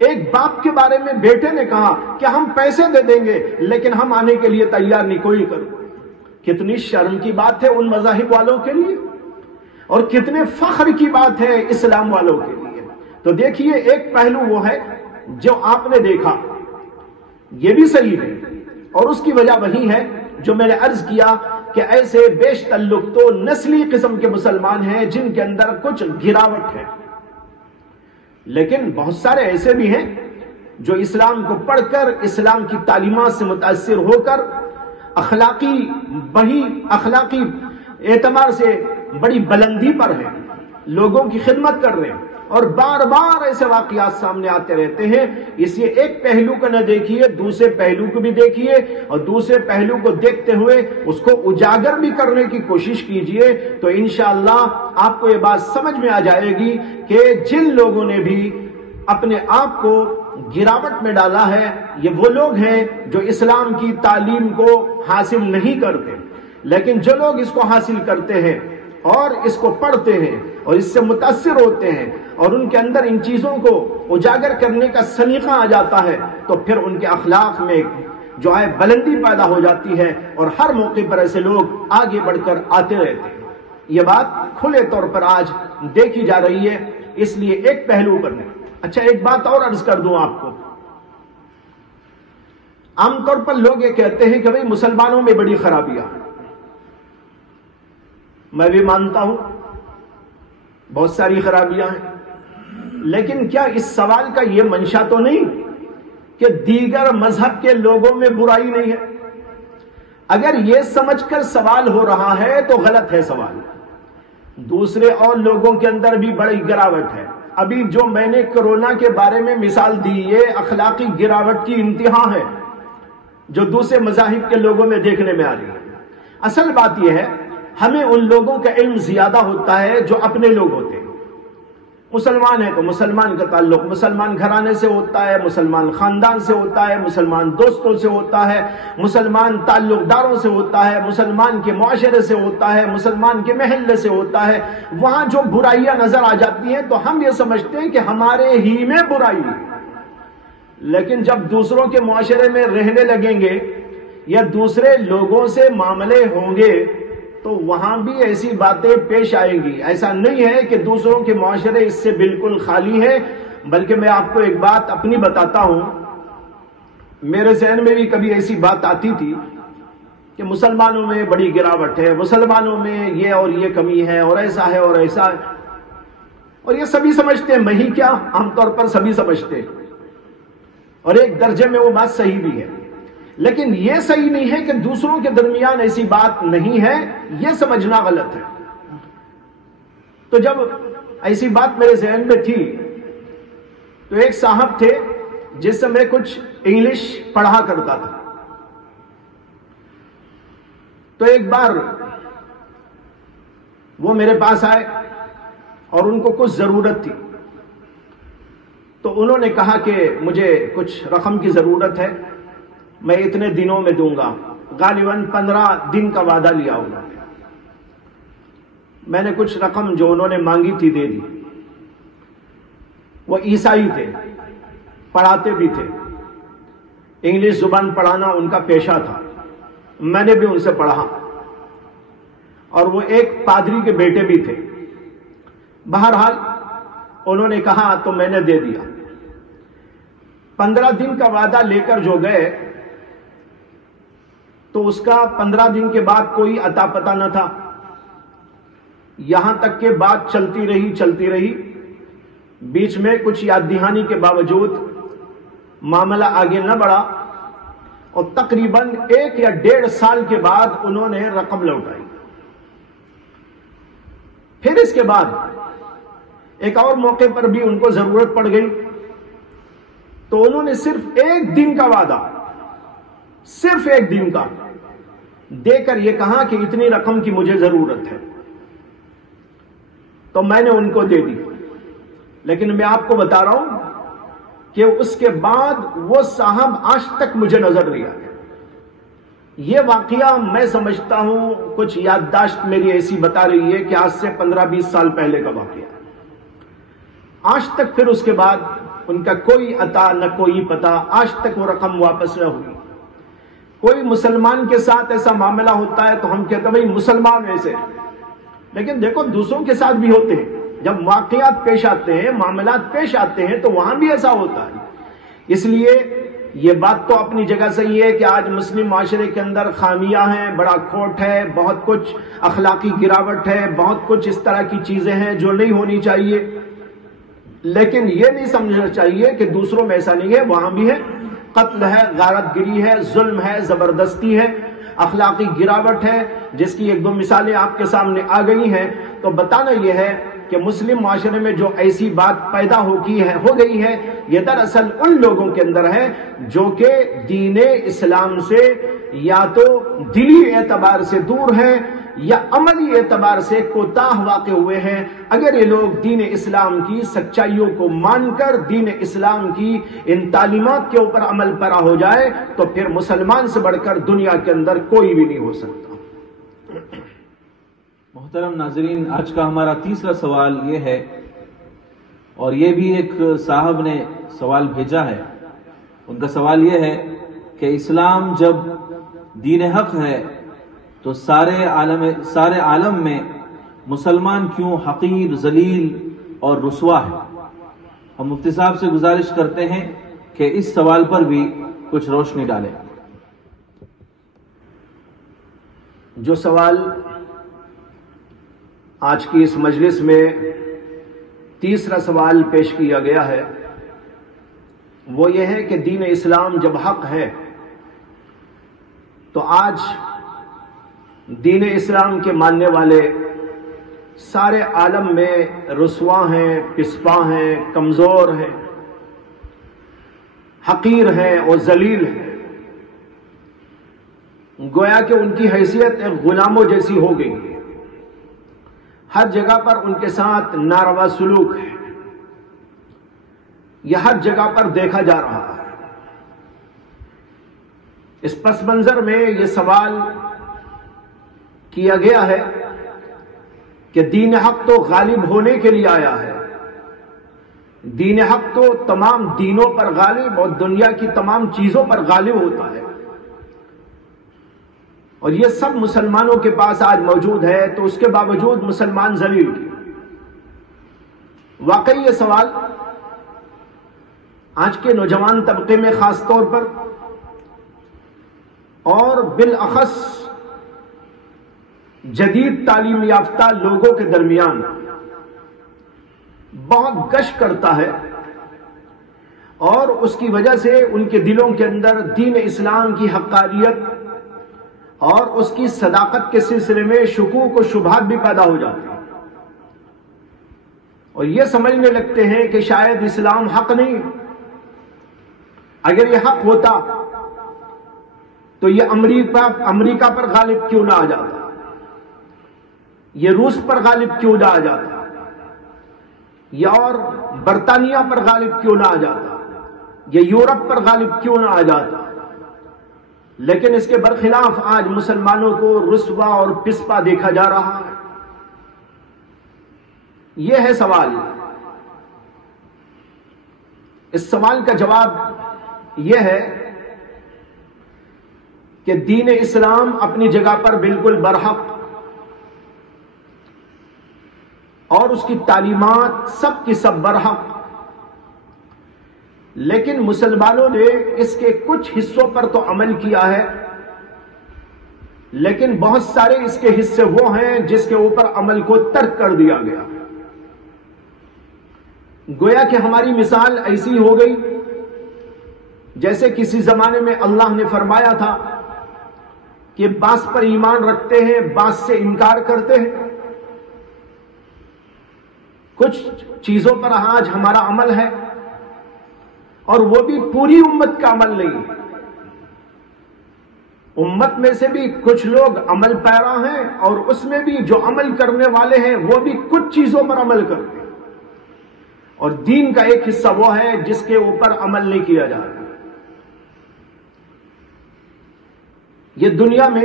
ایک باپ کے بارے میں بیٹے نے کہا کہ ہم پیسے دے دیں گے لیکن ہم آنے کے لیے تیار نہیں، کوئی کرو۔ کتنی شرم کی بات ہے ان مذاہب والوں کے لیے، اور کتنے فخر کی بات ہے اسلام والوں کے لیے۔ تو دیکھیے ایک پہلو وہ ہے جو آپ نے دیکھا، یہ بھی صحیح ہے، اور اس کی وجہ وہی ہے جو میں نے عرض کیا کہ ایسے بیش تعلق تو نسلی قسم کے مسلمان ہیں جن کے اندر کچھ گراوٹ ہے، لیکن بہت سارے ایسے بھی ہیں جو اسلام کو پڑھ کر، اسلام کی تعلیمات سے متاثر ہو کر اخلاقی اعتبار سے بڑی بلندی پر ہیں، لوگوں کی خدمت کر رہے ہیں، اور بار بار ایسے واقعات سامنے آتے رہتے ہیں۔ اس لیے ایک پہلو کو نہ دیکھیے، دوسرے پہلو کو بھی دیکھیے، اور دوسرے پہلو کو دیکھتے ہوئے اس کو اجاگر بھی کرنے کی کوشش کیجئے، تو انشاءاللہ آپ کو یہ بات سمجھ میں آ جائے گی کہ جن لوگوں نے بھی اپنے آپ کو گراوٹ میں ڈالا ہے، یہ وہ لوگ ہیں جو اسلام کی تعلیم کو حاصل نہیں کرتے، لیکن جو لوگ اس کو حاصل کرتے ہیں اور اس کو پڑھتے ہیں اور اس سے متاثر ہوتے ہیں اور ان کے اندر ان چیزوں کو اجاگر کرنے کا سلیقہ آ جاتا ہے، تو پھر ان کے اخلاق میں جو ہے بلندی پیدا ہو جاتی ہے اور ہر موقع پر ایسے لوگ آگے بڑھ کر آتے رہتے ہیں۔ یہ بات کھلے طور پر آج دیکھی جا رہی ہے، اس لیے ایک پہلو پر نہیں۔ اچھا ایک بات اور عرض کر دوں آپ کو، عام طور پر لوگ یہ کہتے ہیں کہ بھئی مسلمانوں میں بڑی خرابیاں، میں بھی مانتا ہوں بہت ساری خرابیاں ہیں، لیکن کیا اس سوال کا یہ منشا تو نہیں کہ دیگر مذہب کے لوگوں میں برائی نہیں ہے؟ اگر یہ سمجھ کر سوال ہو رہا ہے تو غلط ہے سوال۔ دوسرے اور لوگوں کے اندر بھی بڑی گراوٹ ہے۔ ابھی جو میں نے کرونا کے بارے میں مثال دی، یہ اخلاقی گراوٹ کی انتہا ہے جو دوسرے مذاہب کے لوگوں میں دیکھنے میں آ رہی ہے۔ اصل بات یہ ہے، ہمیں ان لوگوں کا علم زیادہ ہوتا ہے جو اپنے لوگ ہوتے ہیں۔ مسلمان ہے تو مسلمان کا تعلق مسلمان گھرانے سے ہوتا ہے، مسلمان خاندان سے ہوتا ہے، مسلمان دوستوں سے ہوتا ہے، مسلمان تعلق داروں سے ہوتا ہے، مسلمان کے معاشرے سے ہوتا ہے، مسلمان کے محلے سے ہوتا ہے۔ وہاں جو برائیاں نظر آ جاتی ہیں تو ہم یہ سمجھتے ہیں کہ ہمارے ہی میں برائی ہے، لیکن جب دوسروں کے معاشرے میں رہنے لگیں گے یا دوسرے لوگوں سے معاملے ہوں گے تو وہاں بھی ایسی باتیں پیش آئیں گی۔ ایسا نہیں ہے کہ دوسروں کے معاشرے اس سے بالکل خالی ہے، بلکہ میں آپ کو ایک بات اپنی بتاتا ہوں، میرے ذہن میں بھی کبھی ایسی بات آتی تھی کہ مسلمانوں میں بڑی گراوٹ ہے، مسلمانوں میں یہ اور یہ کمی ہے اور ایسا ہے اور ایسا ہے، اور یہ سبھی سمجھتے ہیں، میں ہی کیا، عام طور پر سبھی سمجھتے ہیں، اور ایک درجے میں وہ بات صحیح بھی ہے، لیکن یہ صحیح نہیں ہے کہ دوسروں کے درمیان ایسی بات نہیں ہے، یہ سمجھنا غلط ہے۔ تو جب ایسی بات میرے ذہن میں تھی تو ایک صاحب تھے جس سے میں کچھ انگلش پڑھا کرتا تھا، تو ایک بار وہ میرے پاس آئے اور ان کو کچھ ضرورت تھی، تو انہوں نے کہا کہ مجھے کچھ رقم کی ضرورت ہے، میں اتنے دنوں میں دوں گا، غالباً 15 دن کا وعدہ لیا ہوگا۔ میں نے کچھ رقم جو انہوں نے مانگی تھی دے دی۔ وہ عیسائی تھے، پڑھاتے بھی تھے، انگلش زبان پڑھانا ان کا پیشہ تھا، میں نے بھی ان سے پڑھا، اور وہ ایک پادری کے بیٹے بھی تھے۔ بہرحال انہوں نے کہا تو میں نے دے دیا۔ 15 دن کا وعدہ لے کر جو گئے تو اس کا 15 دن کے بعد کوئی عطا پتہ نہ تھا، یہاں تک کہ بات چلتی رہی، بیچ میں کچھ یاد دہانی کے باوجود معاملہ آگے نہ بڑھا، اور تقریباً 1 یا 1.5 سال کے بعد انہوں نے رقم لوٹائی۔ پھر اس کے بعد ایک اور موقع پر بھی ان کو ضرورت پڑ گئی، تو انہوں نے صرف 1 دن کا وعدہ، صرف 1 دن کا دے کر یہ کہا کہ اتنی رقم کی مجھے ضرورت ہے، تو میں نے ان کو دے دی۔ لیکن میں آپ کو بتا رہا ہوں کہ اس کے بعد وہ صاحب آج تک مجھے نظر نہیں آئے۔ یہ واقعہ میں سمجھتا ہوں کچھ یادداشت میری ایسی بتا رہی ہے کہ آج سے 15-20 سال پہلے کا واقعہ، آج تک پھر اس کے بعد ان کا کوئی عطا نہ کوئی پتہ، آج تک وہ رقم واپس نہ ہوئی۔ کوئی مسلمان کے ساتھ ایسا معاملہ ہوتا ہے تو ہم کہتے ہیں بھائی مسلمان ایسے، لیکن دیکھو دوسروں کے ساتھ بھی ہوتے ہیں، جب واقعات پیش آتے ہیں، معاملات پیش آتے ہیں تو وہاں بھی ایسا ہوتا ہے۔ اس لیے یہ بات تو اپنی جگہ صحیح ہے کہ آج مسلم معاشرے کے اندر خامیاں ہیں، بڑا کھوٹ ہے، بہت کچھ اخلاقی گراوٹ ہے، بہت کچھ اس طرح کی چیزیں ہیں جو نہیں ہونی چاہیے، لیکن یہ نہیں سمجھنا چاہیے کہ دوسروں میں ایسا نہیں ہے، وہاں بھی ہے، قتل ہے، غارت گری ہے، ظلم ہے، زبردستی ہے، اخلاقی گراوٹ ہے، جس کی 1-2 مثالیں آپ کے سامنے آ گئی ہیں۔ تو بتانا یہ ہے کہ مسلم معاشرے میں جو ایسی بات پیدا ہو گئی ہے، یہ دراصل ان لوگوں کے اندر ہے جو کہ دین اسلام سے یا تو دلی اعتبار سے دور ہیں یا عملی اعتبار سے کوتاہ واقع ہوئے ہیں، اگر یہ لوگ دین اسلام کی سچائیوں کو مان کر دین اسلام کی ان تعلیمات کے اوپر عمل پیرا ہو جائے تو پھر مسلمان سے بڑھ کر دنیا کے اندر کوئی بھی نہیں ہو سکتا۔ محترم ناظرین، آج کا ہمارا تیسرا سوال یہ ہے، اور یہ بھی ایک صاحب نے سوال بھیجا ہے۔ ان کا سوال یہ ہے کہ اسلام جب دین حق ہے تو سارے عالم میں مسلمان کیوں حقیر، ذلیل اور رسوا ہے؟ ہم مفتی صاحب سے گزارش کرتے ہیں کہ اس سوال پر بھی کچھ روشنی ڈالیں۔ جو سوال آج کی اس مجلس میں تیسرا سوال پیش کیا گیا ہے وہ یہ ہے کہ دین اسلام جب حق ہے تو آج دین اسلام کے ماننے والے سارے عالم میں رسوا ہیں، پسپا ہیں، کمزور ہیں، حقیر ہیں اور ذلیل ہیں، گویا کہ ان کی حیثیت ایک غلاموں جیسی ہو گئی ہے۔ ہر جگہ پر ان کے ساتھ ناروا سلوک ہے، یہ ہر جگہ پر دیکھا جا رہا ہے۔ اس پس منظر میں یہ سوال کیا گیا ہے کہ دین حق تو غالب ہونے کے لیے آیا ہے، دین حق تو تمام دینوں پر غالب اور دنیا کی تمام چیزوں پر غالب ہوتا ہے، اور یہ سب مسلمانوں کے پاس آج موجود ہے، تو اس کے باوجود مسلمان ذلیل کیوں؟ واقعی یہ سوال آج کے نوجوان طبقے میں خاص طور پر اور بالاخص جدید تعلیم یافتہ لوگوں کے درمیان بہت گش کرتا ہے، اور اس کی وجہ سے ان کے دلوں کے اندر دین اسلام کی حقانیت اور اس کی صداقت کے سلسلے میں شکوک و شبہات بھی پیدا ہو جاتے ہیں، اور یہ سمجھنے لگتے ہیں کہ شاید اسلام حق نہیں۔ اگر یہ حق ہوتا تو یہ امریکہ پر غالب کیوں نہ آ جاتا، یہ روس پر غالب کیوں نہ آ جاتا، یا اور برطانیہ پر غالب کیوں نہ آ جاتا، یہ یورپ پر غالب کیوں نہ آ جاتا۔ لیکن اس کے برخلاف آج مسلمانوں کو رسوا اور پسپا دیکھا جا رہا ہے۔ یہ ہے سوال۔ اس سوال کا جواب یہ ہے کہ دین اسلام اپنی جگہ پر بالکل برحق، اور اس کی تعلیمات سب کی سب برحق، لیکن مسلمانوں نے اس کے کچھ حصوں پر تو عمل کیا ہے، لیکن بہت سارے اس کے حصے وہ ہیں جس کے اوپر عمل کو ترک کر دیا گیا۔ گویا کہ ہماری مثال ایسی ہو گئی جیسے کسی زمانے میں اللہ نے فرمایا تھا کہ بعض پر ایمان رکھتے ہیں، بعض سے انکار کرتے ہیں۔ کچھ چیزوں پر آج ہمارا عمل ہے، اور وہ بھی پوری امت کا عمل نہیں ہے، امت میں سے بھی کچھ لوگ عمل پیرا ہیں، اور اس میں بھی جو عمل کرنے والے ہیں وہ بھی کچھ چیزوں پر عمل کرتے ہیں، اور دین کا ایک حصہ وہ ہے جس کے اوپر عمل نہیں کیا جاتا۔ یہ دنیا میں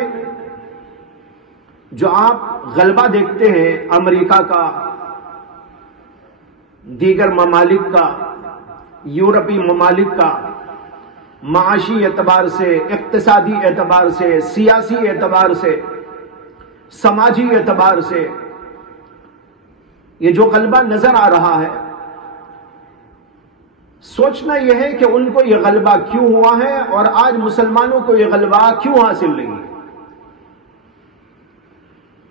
جو آپ غلبہ دیکھتے ہیں امریکہ کا، دیگر ممالک کا، یورپی ممالک کا، معاشی اعتبار سے، اقتصادی اعتبار سے، سیاسی اعتبار سے، سماجی اعتبار سے، یہ جو غلبہ نظر آ رہا ہے، سوچنا یہ ہے کہ ان کو یہ غلبہ کیوں ہوا ہے اور آج مسلمانوں کو یہ غلبہ کیوں حاصل نہیں ہے۔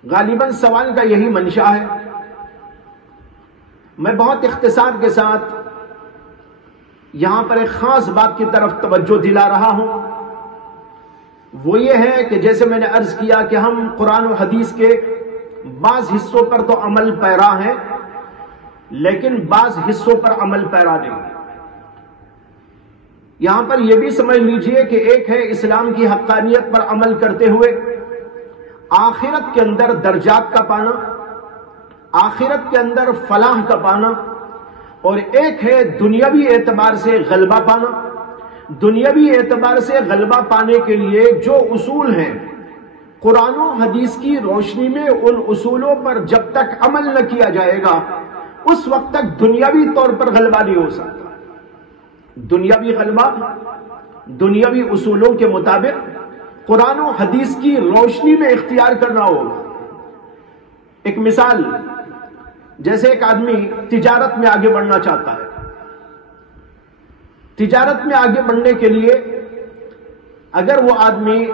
غالباً سوال کا یہی منشا ہے۔ میں بہت اختصار کے ساتھ یہاں پر ایک خاص بات کی طرف توجہ دلا رہا ہوں، وہ یہ ہے کہ جیسے میں نے عرض کیا کہ ہم قرآن و حدیث کے بعض حصوں پر تو عمل پیرا ہیں، لیکن بعض حصوں پر عمل پیرا نہیں۔ یہاں پر یہ بھی سمجھ لیجئے کہ ایک ہے اسلام کی حقانیت پر عمل کرتے ہوئے آخرت کے اندر درجات کا پانا، آخرت کے اندر فلاح کا پانا، اور ایک ہے دنیاوی اعتبار سے غلبہ پانا۔ دنیاوی اعتبار سے غلبہ پانے کے لیے جو اصول ہیں، قرآن و حدیث کی روشنی میں ان اصولوں پر جب تک عمل نہ کیا جائے گا اس وقت تک دنیاوی طور پر غلبہ نہیں ہو سکتا۔ دنیاوی غلبہ دنیاوی اصولوں کے مطابق قرآن و حدیث کی روشنی میں اختیار کرنا ہوگا۔ ایک مثال، جیسے ایک آدمی تجارت میں آگے بڑھنا چاہتا ہے، تجارت میں آگے بڑھنے کے لیے اگر وہ آدمی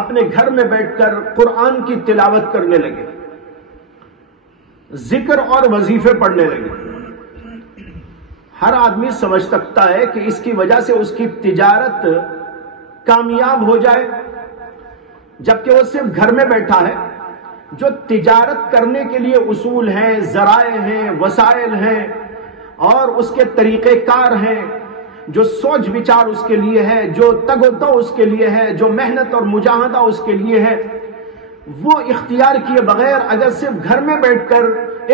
اپنے گھر میں بیٹھ کر قرآن کی تلاوت کرنے لگے، ذکر اور وظیفے پڑھنے لگے، ہر آدمی سمجھ سکتا ہے کہ اس کی وجہ سے اس کی تجارت کامیاب ہو جائے، جبکہ وہ صرف گھر میں بیٹھا ہے۔ جو تجارت کرنے کے لیے اصول ہیں، ذرائع ہیں، وسائل ہیں اور اس کے طریقہ کار ہیں، جو سوچ وچار اس کے لیے ہے، جو تگ و دو اس کے لیے ہے، جو محنت اور مجاہدہ اس کے لیے ہے، وہ اختیار کیے بغیر اگر صرف گھر میں بیٹھ کر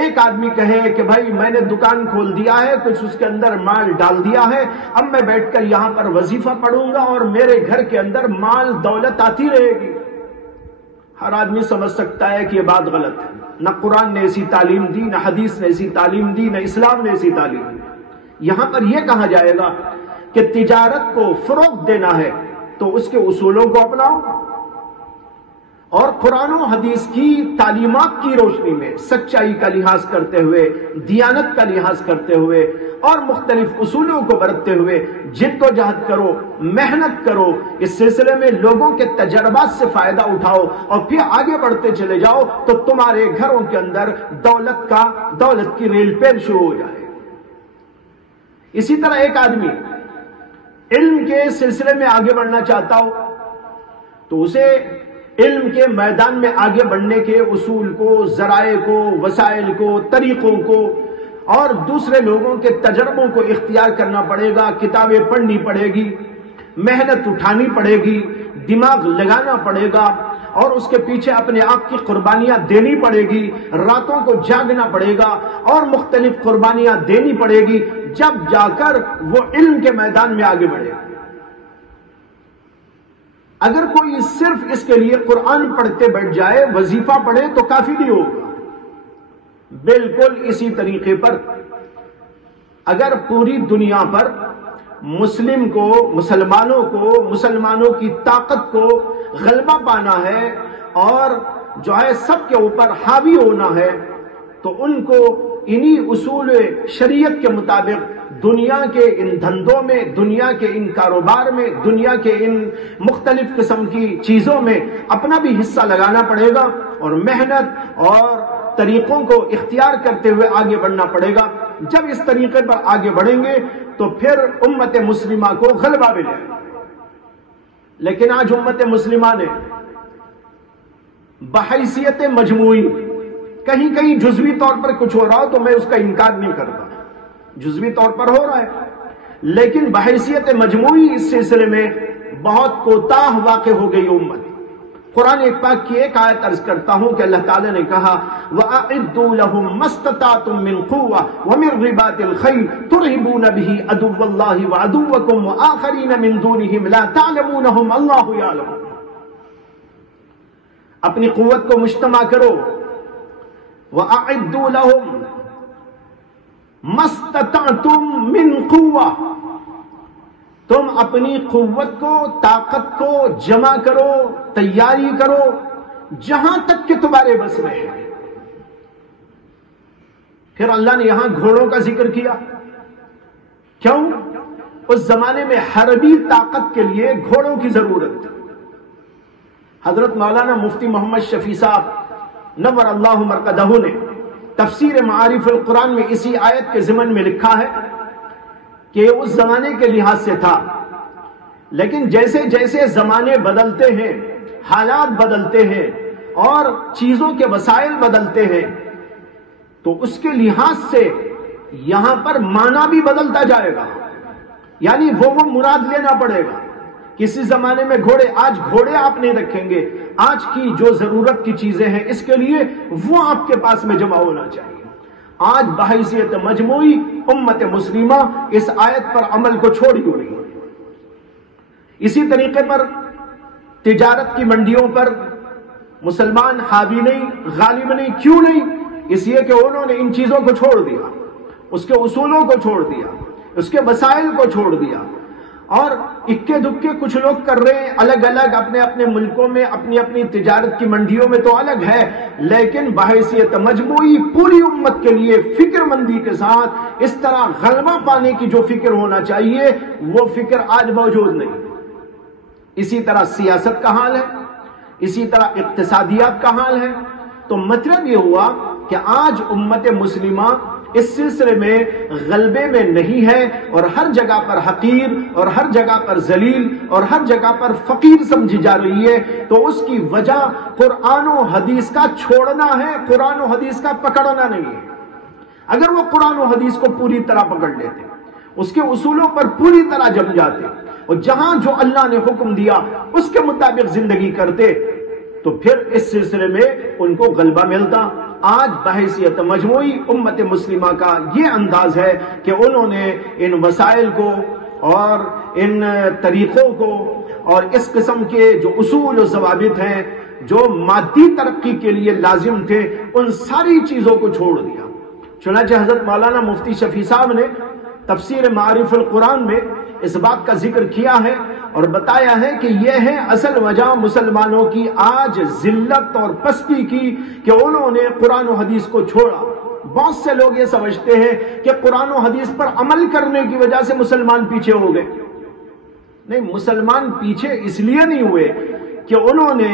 ایک آدمی کہے کہ بھائی میں نے دکان کھول دیا ہے، کچھ اس کے اندر مال ڈال دیا ہے، اب میں بیٹھ کر یہاں پر وظیفہ پڑھوں گا اور میرے گھر کے اندر مال دولت آتی رہے گی، ہر آدمی سمجھ سکتا ہے کہ یہ بات غلط ہے۔ نہ قرآن نے ایسی تعلیم دی، نہ حدیث نے ایسی تعلیم دی، نہ اسلام نے ایسی تعلیم دی۔ یہاں پر یہ کہا جائے گا کہ تجارت کو فروغ دینا ہے تو اس کے اصولوں کو اپناؤ، اور قرآن و حدیث کی تعلیمات کی روشنی میں سچائی کا لحاظ کرتے ہوئے، دیانت کا لحاظ کرتے ہوئے اور مختلف اصولوں کو برتتے ہوئے جد و جہد کرو، محنت کرو، اس سلسلے میں لوگوں کے تجربات سے فائدہ اٹھاؤ اور پھر آگے بڑھتے چلے جاؤ تو تمہارے گھروں کے اندر دولت کی ریل پیر شروع ہو جائے۔ اسی طرح ایک آدمی علم کے سلسلے میں آگے بڑھنا چاہتا ہو تو اسے علم کے میدان میں آگے بڑھنے کے اصول کو، ذرائع کو، وسائل کو، طریقوں کو اور دوسرے لوگوں کے تجربوں کو اختیار کرنا پڑے گا، کتابیں پڑھنی پڑے گی، محنت اٹھانی پڑے گی، دماغ لگانا پڑے گا اور اس کے پیچھے اپنے آپ کی قربانیاں دینی پڑے گی، راتوں کو جاگنا پڑے گا اور مختلف قربانیاں دینی پڑے گی، جب جا کر وہ علم کے میدان میں آگے بڑھے گا۔ اگر کوئی صرف اس کے لیے قرآن پڑھتے بیٹھ جائے، وظیفہ پڑھے تو کافی نہیں ہوگا۔ بالکل اسی طریقے پر اگر پوری دنیا پر مسلمانوں کی طاقت کو غلبہ پانا ہے اور جو ہے سب کے اوپر حاوی ہونا ہے تو ان کو انہی اصول شریعت کے مطابق دنیا کے ان دھندوں میں، دنیا کے ان کاروبار میں، دنیا کے ان مختلف قسم کی چیزوں میں اپنا بھی حصہ لگانا پڑے گا اور محنت اور طریقوں کو اختیار کرتے ہوئے آگے بڑھنا پڑے گا۔ جب اس طریقے پر آگے بڑھیں گے تو پھر امت مسلمہ کو غلبہ ملے گا۔ لیکن آج امت مسلمہ نے بحیثیت مجموعی، کہیں کہیں جزوی طور پر کچھ ہو رہا ہو تو میں اس کا انکار نہیں کرتا، جزوی طور پر ہو رہا ہے، لیکن بحیثیت مجموعی اس سلسلے میں بہت کوتاہ واقع ہو گئی امت۔ قرآن پاک کی ایک آیت عرض کرتا ہوں کہ اللہ تعالیٰ نے کہا وَأَعِدُّوا لَهُم مَّا اسْتَطَعْتُم مِّن قُوَّةٍ وَمِن رِّبَاطِ الْخَيْلِ تُرْهِبُونَ بِهِ عَدُوَّ اللَّهِ وَعَدُوَّكُمْ وَآخَرِينَ مِن دُونِهِمْ لَا تَعْلَمُونَهُمْ اللَّهُ يَعْلَمُ۔ اپنی قوت کو مجتمع کرو، وَأَعِدُّوا لَهُم مَّا اسْتَطَعْتُم مِّن قُوَّةٍ، تم اپنی قوت کو، طاقت کو جمع کرو، تیاری کرو جہاں تک کہ تمہارے بس میں ہے۔ پھر اللہ نے یہاں گھوڑوں کا ذکر کیا، کیوں؟ اس زمانے میں حربی طاقت کے لیے گھوڑوں کی ضرورت تھی۔ حضرت مولانا مفتی محمد شفیع صاحب نور اللہ مرقدہ نے تفسیر معارف القرآن میں اسی آیت کے ضمن میں لکھا ہے کہ یہ اس زمانے کے لحاظ سے تھا، لیکن جیسے جیسے زمانے بدلتے ہیں، حالات بدلتے ہیں اور چیزوں کے وسائل بدلتے ہیں تو اس کے لحاظ سے یہاں پر معنی بھی بدلتا جائے گا، یعنی وہ مراد لینا پڑے گا۔ کسی زمانے میں گھوڑے، آج گھوڑے آپ نہیں رکھیں گے، آج کی جو ضرورت کی چیزیں ہیں اس کے لیے وہ آپ کے پاس میں جمع ہونا چاہیے۔ آج بحیثیت مجموعی امت مسلمہ اس آیت پر عمل کو چھوڑی ہوئی ہے۔ اسی طریقے پر تجارت کی منڈیوں پر مسلمان حاوی نہیں، غالب نہیں، کیوں نہیں؟ اس لیے کہ انہوں نے ان چیزوں کو چھوڑ دیا، اس کے اصولوں کو چھوڑ دیا، اس کے وسائل کو چھوڑ دیا، اور اکے دکے کچھ لوگ کر رہے ہیں الگ الگ اپنے اپنے ملکوں میں، اپنی اپنی تجارت کی منڈیوں میں تو الگ ہے، لیکن بحیثیت مجموعی پوری امت کے لیے فکر مندی کے ساتھ اس طرح غلبہ پانے کی جو فکر ہونا چاہیے وہ فکر آج موجود نہیں۔ اسی طرح سیاست کا حال ہے، اسی طرح اقتصادیات کا حال ہے۔ تو مطلب یہ ہوا کہ آج امت مسلمہ اس سلسلے میں غلبے میں نہیں ہے، اور ہر جگہ پر حقیر اور ہر جگہ پر ذلیل اور ہر جگہ پر فقیر سمجھی جا رہی ہے۔ تو اس کی وجہ قرآن و حدیث کا چھوڑنا ہے، قرآن و حدیث کا پکڑنا نہیں ہے۔ اگر وہ قرآن و حدیث کو پوری طرح پکڑ لیتے، اس کے اصولوں پر پوری طرح جم جاتے، اور جہاں جو اللہ نے حکم دیا اس کے مطابق زندگی کرتے، تو پھر اس سلسلے میں ان کو غلبہ ملتا۔ آج بحیثیت مجموعی امت مسلمہ کا یہ انداز ہے کہ انہوں نے ان وسائل کو اور ان طریقوں کو اور اس قسم کے جو اصول و ضوابط ہیں جو مادی ترقی کے لیے لازم تھے، ان ساری چیزوں کو چھوڑ دیا۔ چنانچہ حضرت مولانا مفتی شفیع صاحب نے تفسیر معارف القرآن میں اس بات کا ذکر کیا ہے اور بتایا ہے کہ یہ ہے اصل وجہ مسلمانوں کی آج ذلت اور پستی کی کہ انہوں نے قرآن و حدیث کو چھوڑا۔ بہت سے لوگ یہ سمجھتے ہیں کہ قرآن و حدیث پر عمل کرنے کی وجہ سے مسلمان پیچھے ہو گئے۔ نہیں، مسلمان پیچھے اس لیے نہیں ہوئے کہ انہوں نے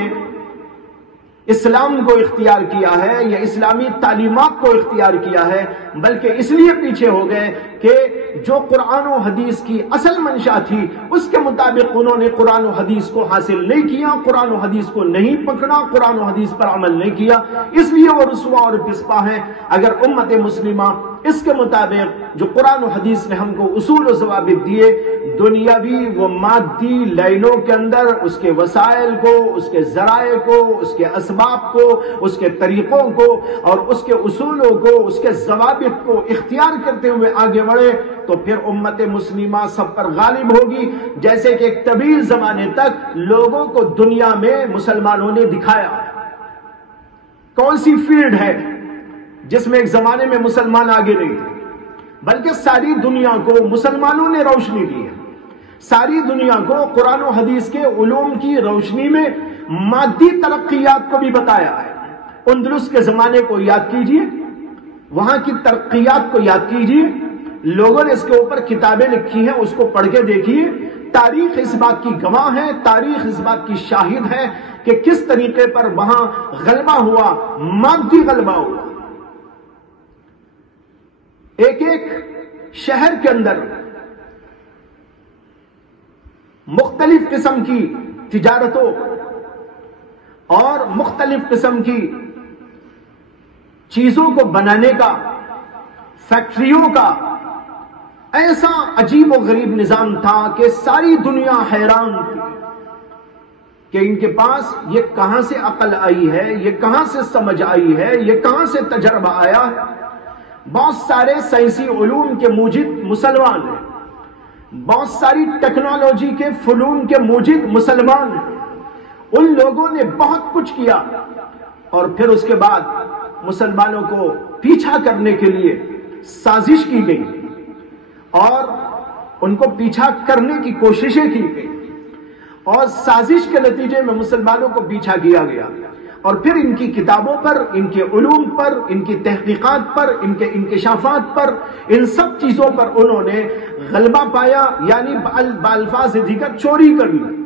اسلام کو اختیار کیا ہے یا اسلامی تعلیمات کو اختیار کیا ہے، بلکہ اس لیے پیچھے ہو گئے کہ جو قرآن و حدیث کی اصل منشا تھی اس کے مطابق انہوں نے قرآن و حدیث کو حاصل نہیں کیا، قرآن و حدیث کو نہیں پکڑا، قرآن و حدیث پر عمل نہیں کیا، اس لیے وہ رسوا اور پسپا ہیں۔ اگر امت مسلمہ اس کے مطابق جو قرآن و حدیث نے ہم کو اصول و ضوابط دیے، دنیاوی و مادی لائنوں کے اندر اس کے وسائل کو، اس کے ذرائع کو، اس کے اسباب کو، اس کے طریقوں کو اور اس کے اصولوں کو، اس کے ضوابط کو اختیار کرتے ہوئے آگے بڑھے، تو پھر امت مسلمہ سب پر غالب ہوگی۔ جیسے کہ ایک طویل زمانے تک لوگوں کو دنیا میں مسلمانوں نے دکھایا کون سی فیلڈ ہے جس میں ایک زمانے میں مسلمان آگے نہیں تھے، بلکہ ساری دنیا کو مسلمانوں نے روشنی دی ہے۔ ساری دنیا کو قرآن و حدیث کے علوم کی روشنی میں مادی ترقیات کو بھی بتایا ہے۔ اندلس کے زمانے کو یاد کیجئے، وہاں کی ترقیات کو یاد کیجئے، لوگوں نے اس کے اوپر کتابیں لکھی ہیں، اس کو پڑھ کے دیکھیے۔ تاریخ اس بات کی گواہ ہے، تاریخ اس بات کی شاہد ہے کہ کس طریقے پر وہاں غلبہ ہوا، مادی غلبہ ہوا۔ ایک ایک شہر کے اندر مختلف قسم کی تجارتوں اور مختلف قسم کی چیزوں کو بنانے کا، فیکٹریوں کا ایسا عجیب و غریب نظام تھا کہ ساری دنیا حیران تھی کہ ان کے پاس یہ کہاں سے عقل آئی ہے، یہ کہاں سے سمجھ آئی ہے، یہ کہاں سے تجربہ آیا ہے۔ بہت سارے سائنسی علوم کے موجد مسلمان ہیں، بہت ساری ٹیکنالوجی کے فنون کے موجد مسلمان ہیں۔ ان لوگوں نے بہت کچھ کیا اور پھر اس کے بعد مسلمانوں کو پیچھا کرنے کے لیے سازش کی گئی اور ان کو پیچھا کرنے کی کوششیں کی گئی، اور سازش کے نتیجے میں مسلمانوں کو پیچھا کیا گیا، اور پھر ان کی کتابوں پر، ان کے علوم پر، ان کی تحقیقات پر، ان کے انکشافات پر، ان سب چیزوں پر انہوں نے غلبہ پایا، یعنی بالفاظ دیگر چوری کر لی،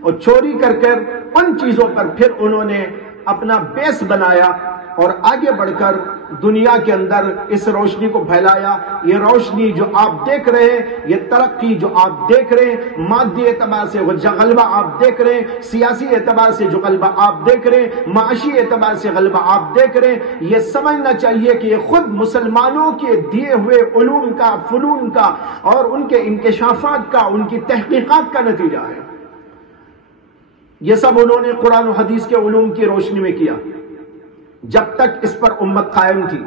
اور چوری کر کر ان چیزوں پر پھر انہوں نے اپنا بیس بنایا اور آگے بڑھ کر دنیا کے اندر اس روشنی کو پھیلایا۔ یہ روشنی جو آپ دیکھ رہے ہیں، یہ ترقی جو آپ دیکھ رہے ہیں، مادی اعتبار سے جو غلبہ آپ دیکھ رہے ہیں، سیاسی اعتبار سے جو غلبہ آپ دیکھ رہے ہیں، معاشی اعتبار سے غلبہ آپ دیکھ رہے ہیں، یہ سمجھنا چاہیے کہ یہ خود مسلمانوں کے دیے ہوئے علوم کا، فنون کا اور ان کے انکشافات کا، ان کی تحقیقات کا نتیجہ ہے۔ یہ سب انہوں نے قرآن و حدیث کے علوم کی روشنی میں کیا۔ جب تک اس پر امت قائم تھی،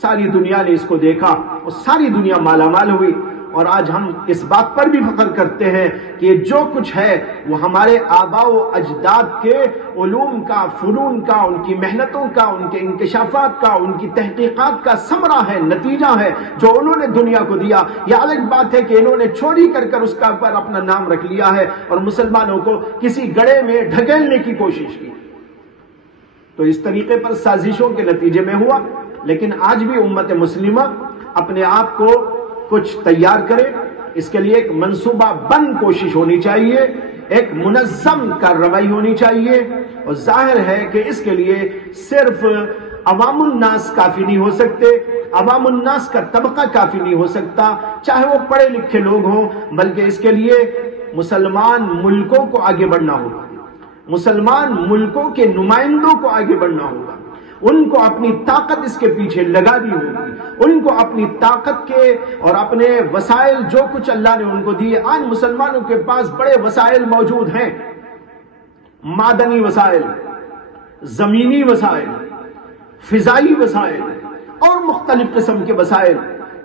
ساری دنیا نے اس کو دیکھا اور ساری دنیا مالا مال ہوئی، اور آج ہم اس بات پر بھی فخر کرتے ہیں کہ یہ جو کچھ ہے وہ ہمارے آباء و اجداد کے علوم کا، فنون کا، ان کی محنتوں کا، ان کے انکشافات کا، ان کی تحقیقات کا ثمرہ ہے، نتیجہ ہے جو انہوں نے دنیا کو دیا۔ یہ الگ بات ہے کہ انہوں نے چوری کر کر اس کا پر اپنا نام رکھ لیا ہے اور مسلمانوں کو کسی گڑھے میں ڈھکیلنے کی کوشش کی۔ تو اس طریقے پر سازشوں کے نتیجے میں ہوا، لیکن آج بھی امت مسلمہ اپنے آپ کو کچھ تیار کرے، اس کے لیے ایک منصوبہ بند کوشش ہونی چاہیے، ایک منظم کارروائی ہونی چاہیے، اور ظاہر ہے کہ اس کے لیے صرف عوام الناس کافی نہیں ہو سکتے، عوام الناس کا طبقہ کافی نہیں ہو سکتا، چاہے وہ پڑھے لکھے لوگ ہوں، بلکہ اس کے لیے مسلمان ملکوں کو آگے بڑھنا ہوگا، مسلمان ملکوں کے نمائندوں کو آگے بڑھنا ہوگا، ان کو اپنی طاقت اس کے پیچھے لگانی ہوگی، ان کو اپنی طاقت کے اور اپنے وسائل جو کچھ اللہ نے ان کو دیے۔ آج مسلمانوں کے پاس بڑے وسائل موجود ہیں، معدنی وسائل، زمینی وسائل، فضائی وسائل اور مختلف قسم کے وسائل۔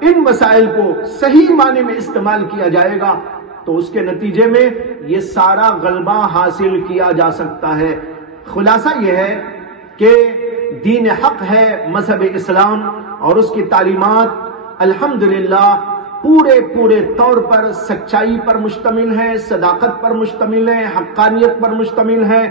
ان وسائل کو صحیح معنی میں استعمال کیا جائے گا تو اس کے نتیجے میں یہ سارا غلبہ حاصل کیا جا سکتا ہے۔ خلاصہ یہ ہے کہ دین حق ہے مذہب اسلام، اور اس کی تعلیمات الحمدللہ پورے طور پر سچائی پر مشتمل ہے، صداقت پر مشتمل ہے، حقانیت پر مشتمل ہے،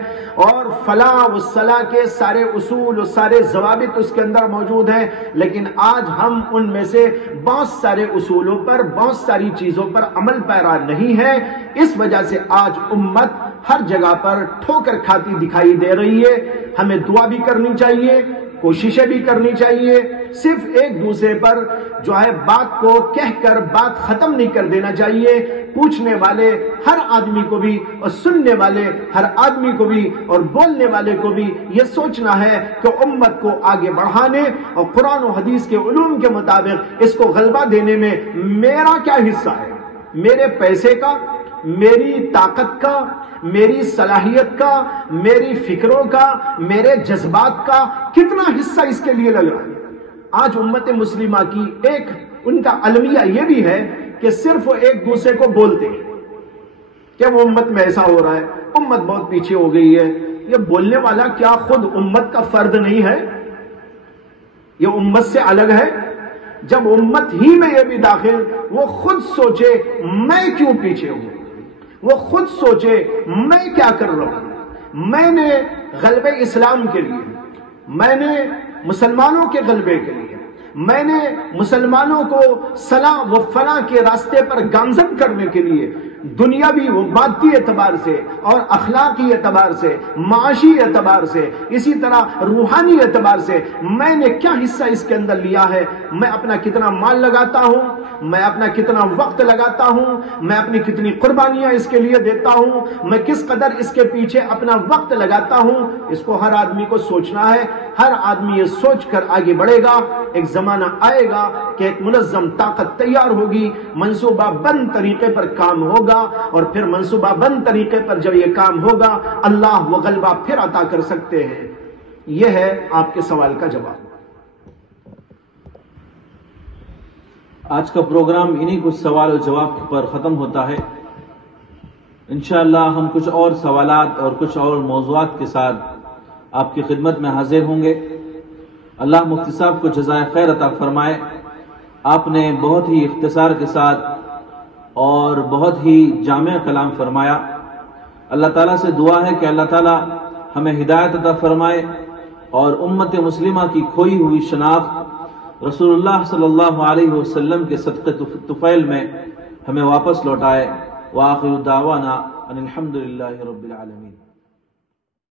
اور فلاح و صلاح کے سارے اصول و سارے ضوابط اس کے اندر موجود ہیں۔ لیکن آج ہم ان میں سے بہت سارے اصولوں پر، بہت ساری چیزوں پر عمل پیرا نہیں ہے، اس وجہ سے آج امت ہر جگہ پر ٹھوکر کھاتی دکھائی دے رہی ہے۔ ہمیں دعا بھی کرنی چاہیے، کوششیں بھی کرنی چاہیے، صرف ایک دوسرے پر جو ہے بات کو کہہ کر بات ختم نہیں کر دینا چاہیے۔ پوچھنے والے ہر آدمی کو بھی اور سننے والے ہر آدمی کو بھی اور بولنے والے کو بھی یہ سوچنا ہے کہ امت کو آگے بڑھانے اور قرآن و حدیث کے علوم کے مطابق اس کو غلبہ دینے میں میرا کیا حصہ ہے، میرے پیسے کا، میری طاقت کا، میری صلاحیت کا، میری فکروں کا، میرے جذبات کا کتنا حصہ اس کے لیے لگ رہا ہے۔ آج امت مسلمہ کی ایک ان کا المیہ یہ بھی ہے کہ صرف وہ ایک دوسرے کو بولتے ہیں کہ وہ امت میں ایسا ہو رہا ہے، امت بہت پیچھے ہو گئی ہے۔ یہ بولنے والا کیا خود امت کا فرد نہیں ہے؟ یہ امت سے الگ ہے؟ جب امت ہی میں یہ بھی داخل، وہ خود سوچے میں کیوں پیچھے ہوں، وہ خود سوچے میں کیا کر رہا ہوں۔ میں نے غلبہ اسلام کے لیے، میں نے مسلمانوں کے غلبے کے لیے، میں نے مسلمانوں کو صلاح و فلاح کے راستے پر گامزن کرنے کے لیے دنیاوی و مادی اعتبار سے اور اخلاقی اعتبار سے، معاشی اعتبار سے، اسی طرح روحانی اعتبار سے میں نے کیا حصہ اس کے اندر لیا ہے، میں اپنا کتنا مال لگاتا ہوں، میں اپنا کتنا وقت لگاتا ہوں، میں اپنی کتنی قربانیاں اس کے لیے دیتا ہوں، میں کس قدر اس کے پیچھے اپنا وقت لگاتا ہوں، اس کو ہر آدمی کو سوچنا ہے۔ ہر آدمی یہ سوچ کر آگے بڑھے گا، ایک زمانہ آئے گا کہ ایک منظم طاقت تیار ہوگی، منصوبہ بند طریقے پر کام ہوگا، اور پھر منصوبہ بند طریقے پر جب یہ کام ہوگا اللہ وہ غلبہ پھر عطا کر سکتے ہیں۔ یہ ہے آپ کے سوال کا جواب۔ آج کا پروگرام انہی کچھ سوال و جواب پر ختم ہوتا ہے۔ انشاءاللہ ہم کچھ اور سوالات اور کچھ اور موضوعات کے ساتھ آپ کی خدمت میں حاضر ہوں گے۔ اللہ مفتی صاحب کو جزائے خیر عطا فرمائے۔ آپ نے بہت ہی اختصار کے ساتھ اور بہت ہی جامع کلام فرمایا۔ اللہ تعالیٰ سے دعا ہے کہ اللہ تعالیٰ ہمیں ہدایت عطا فرمائے اور امت مسلمہ کی کھوئی ہوئی شناخت رسول اللہ صلی اللہ علیہ وسلم کے صدقے طفیل میں ہمیں واپس لوٹائے۔ وآخر دعوانا ان الحمدللہ رب العالمین۔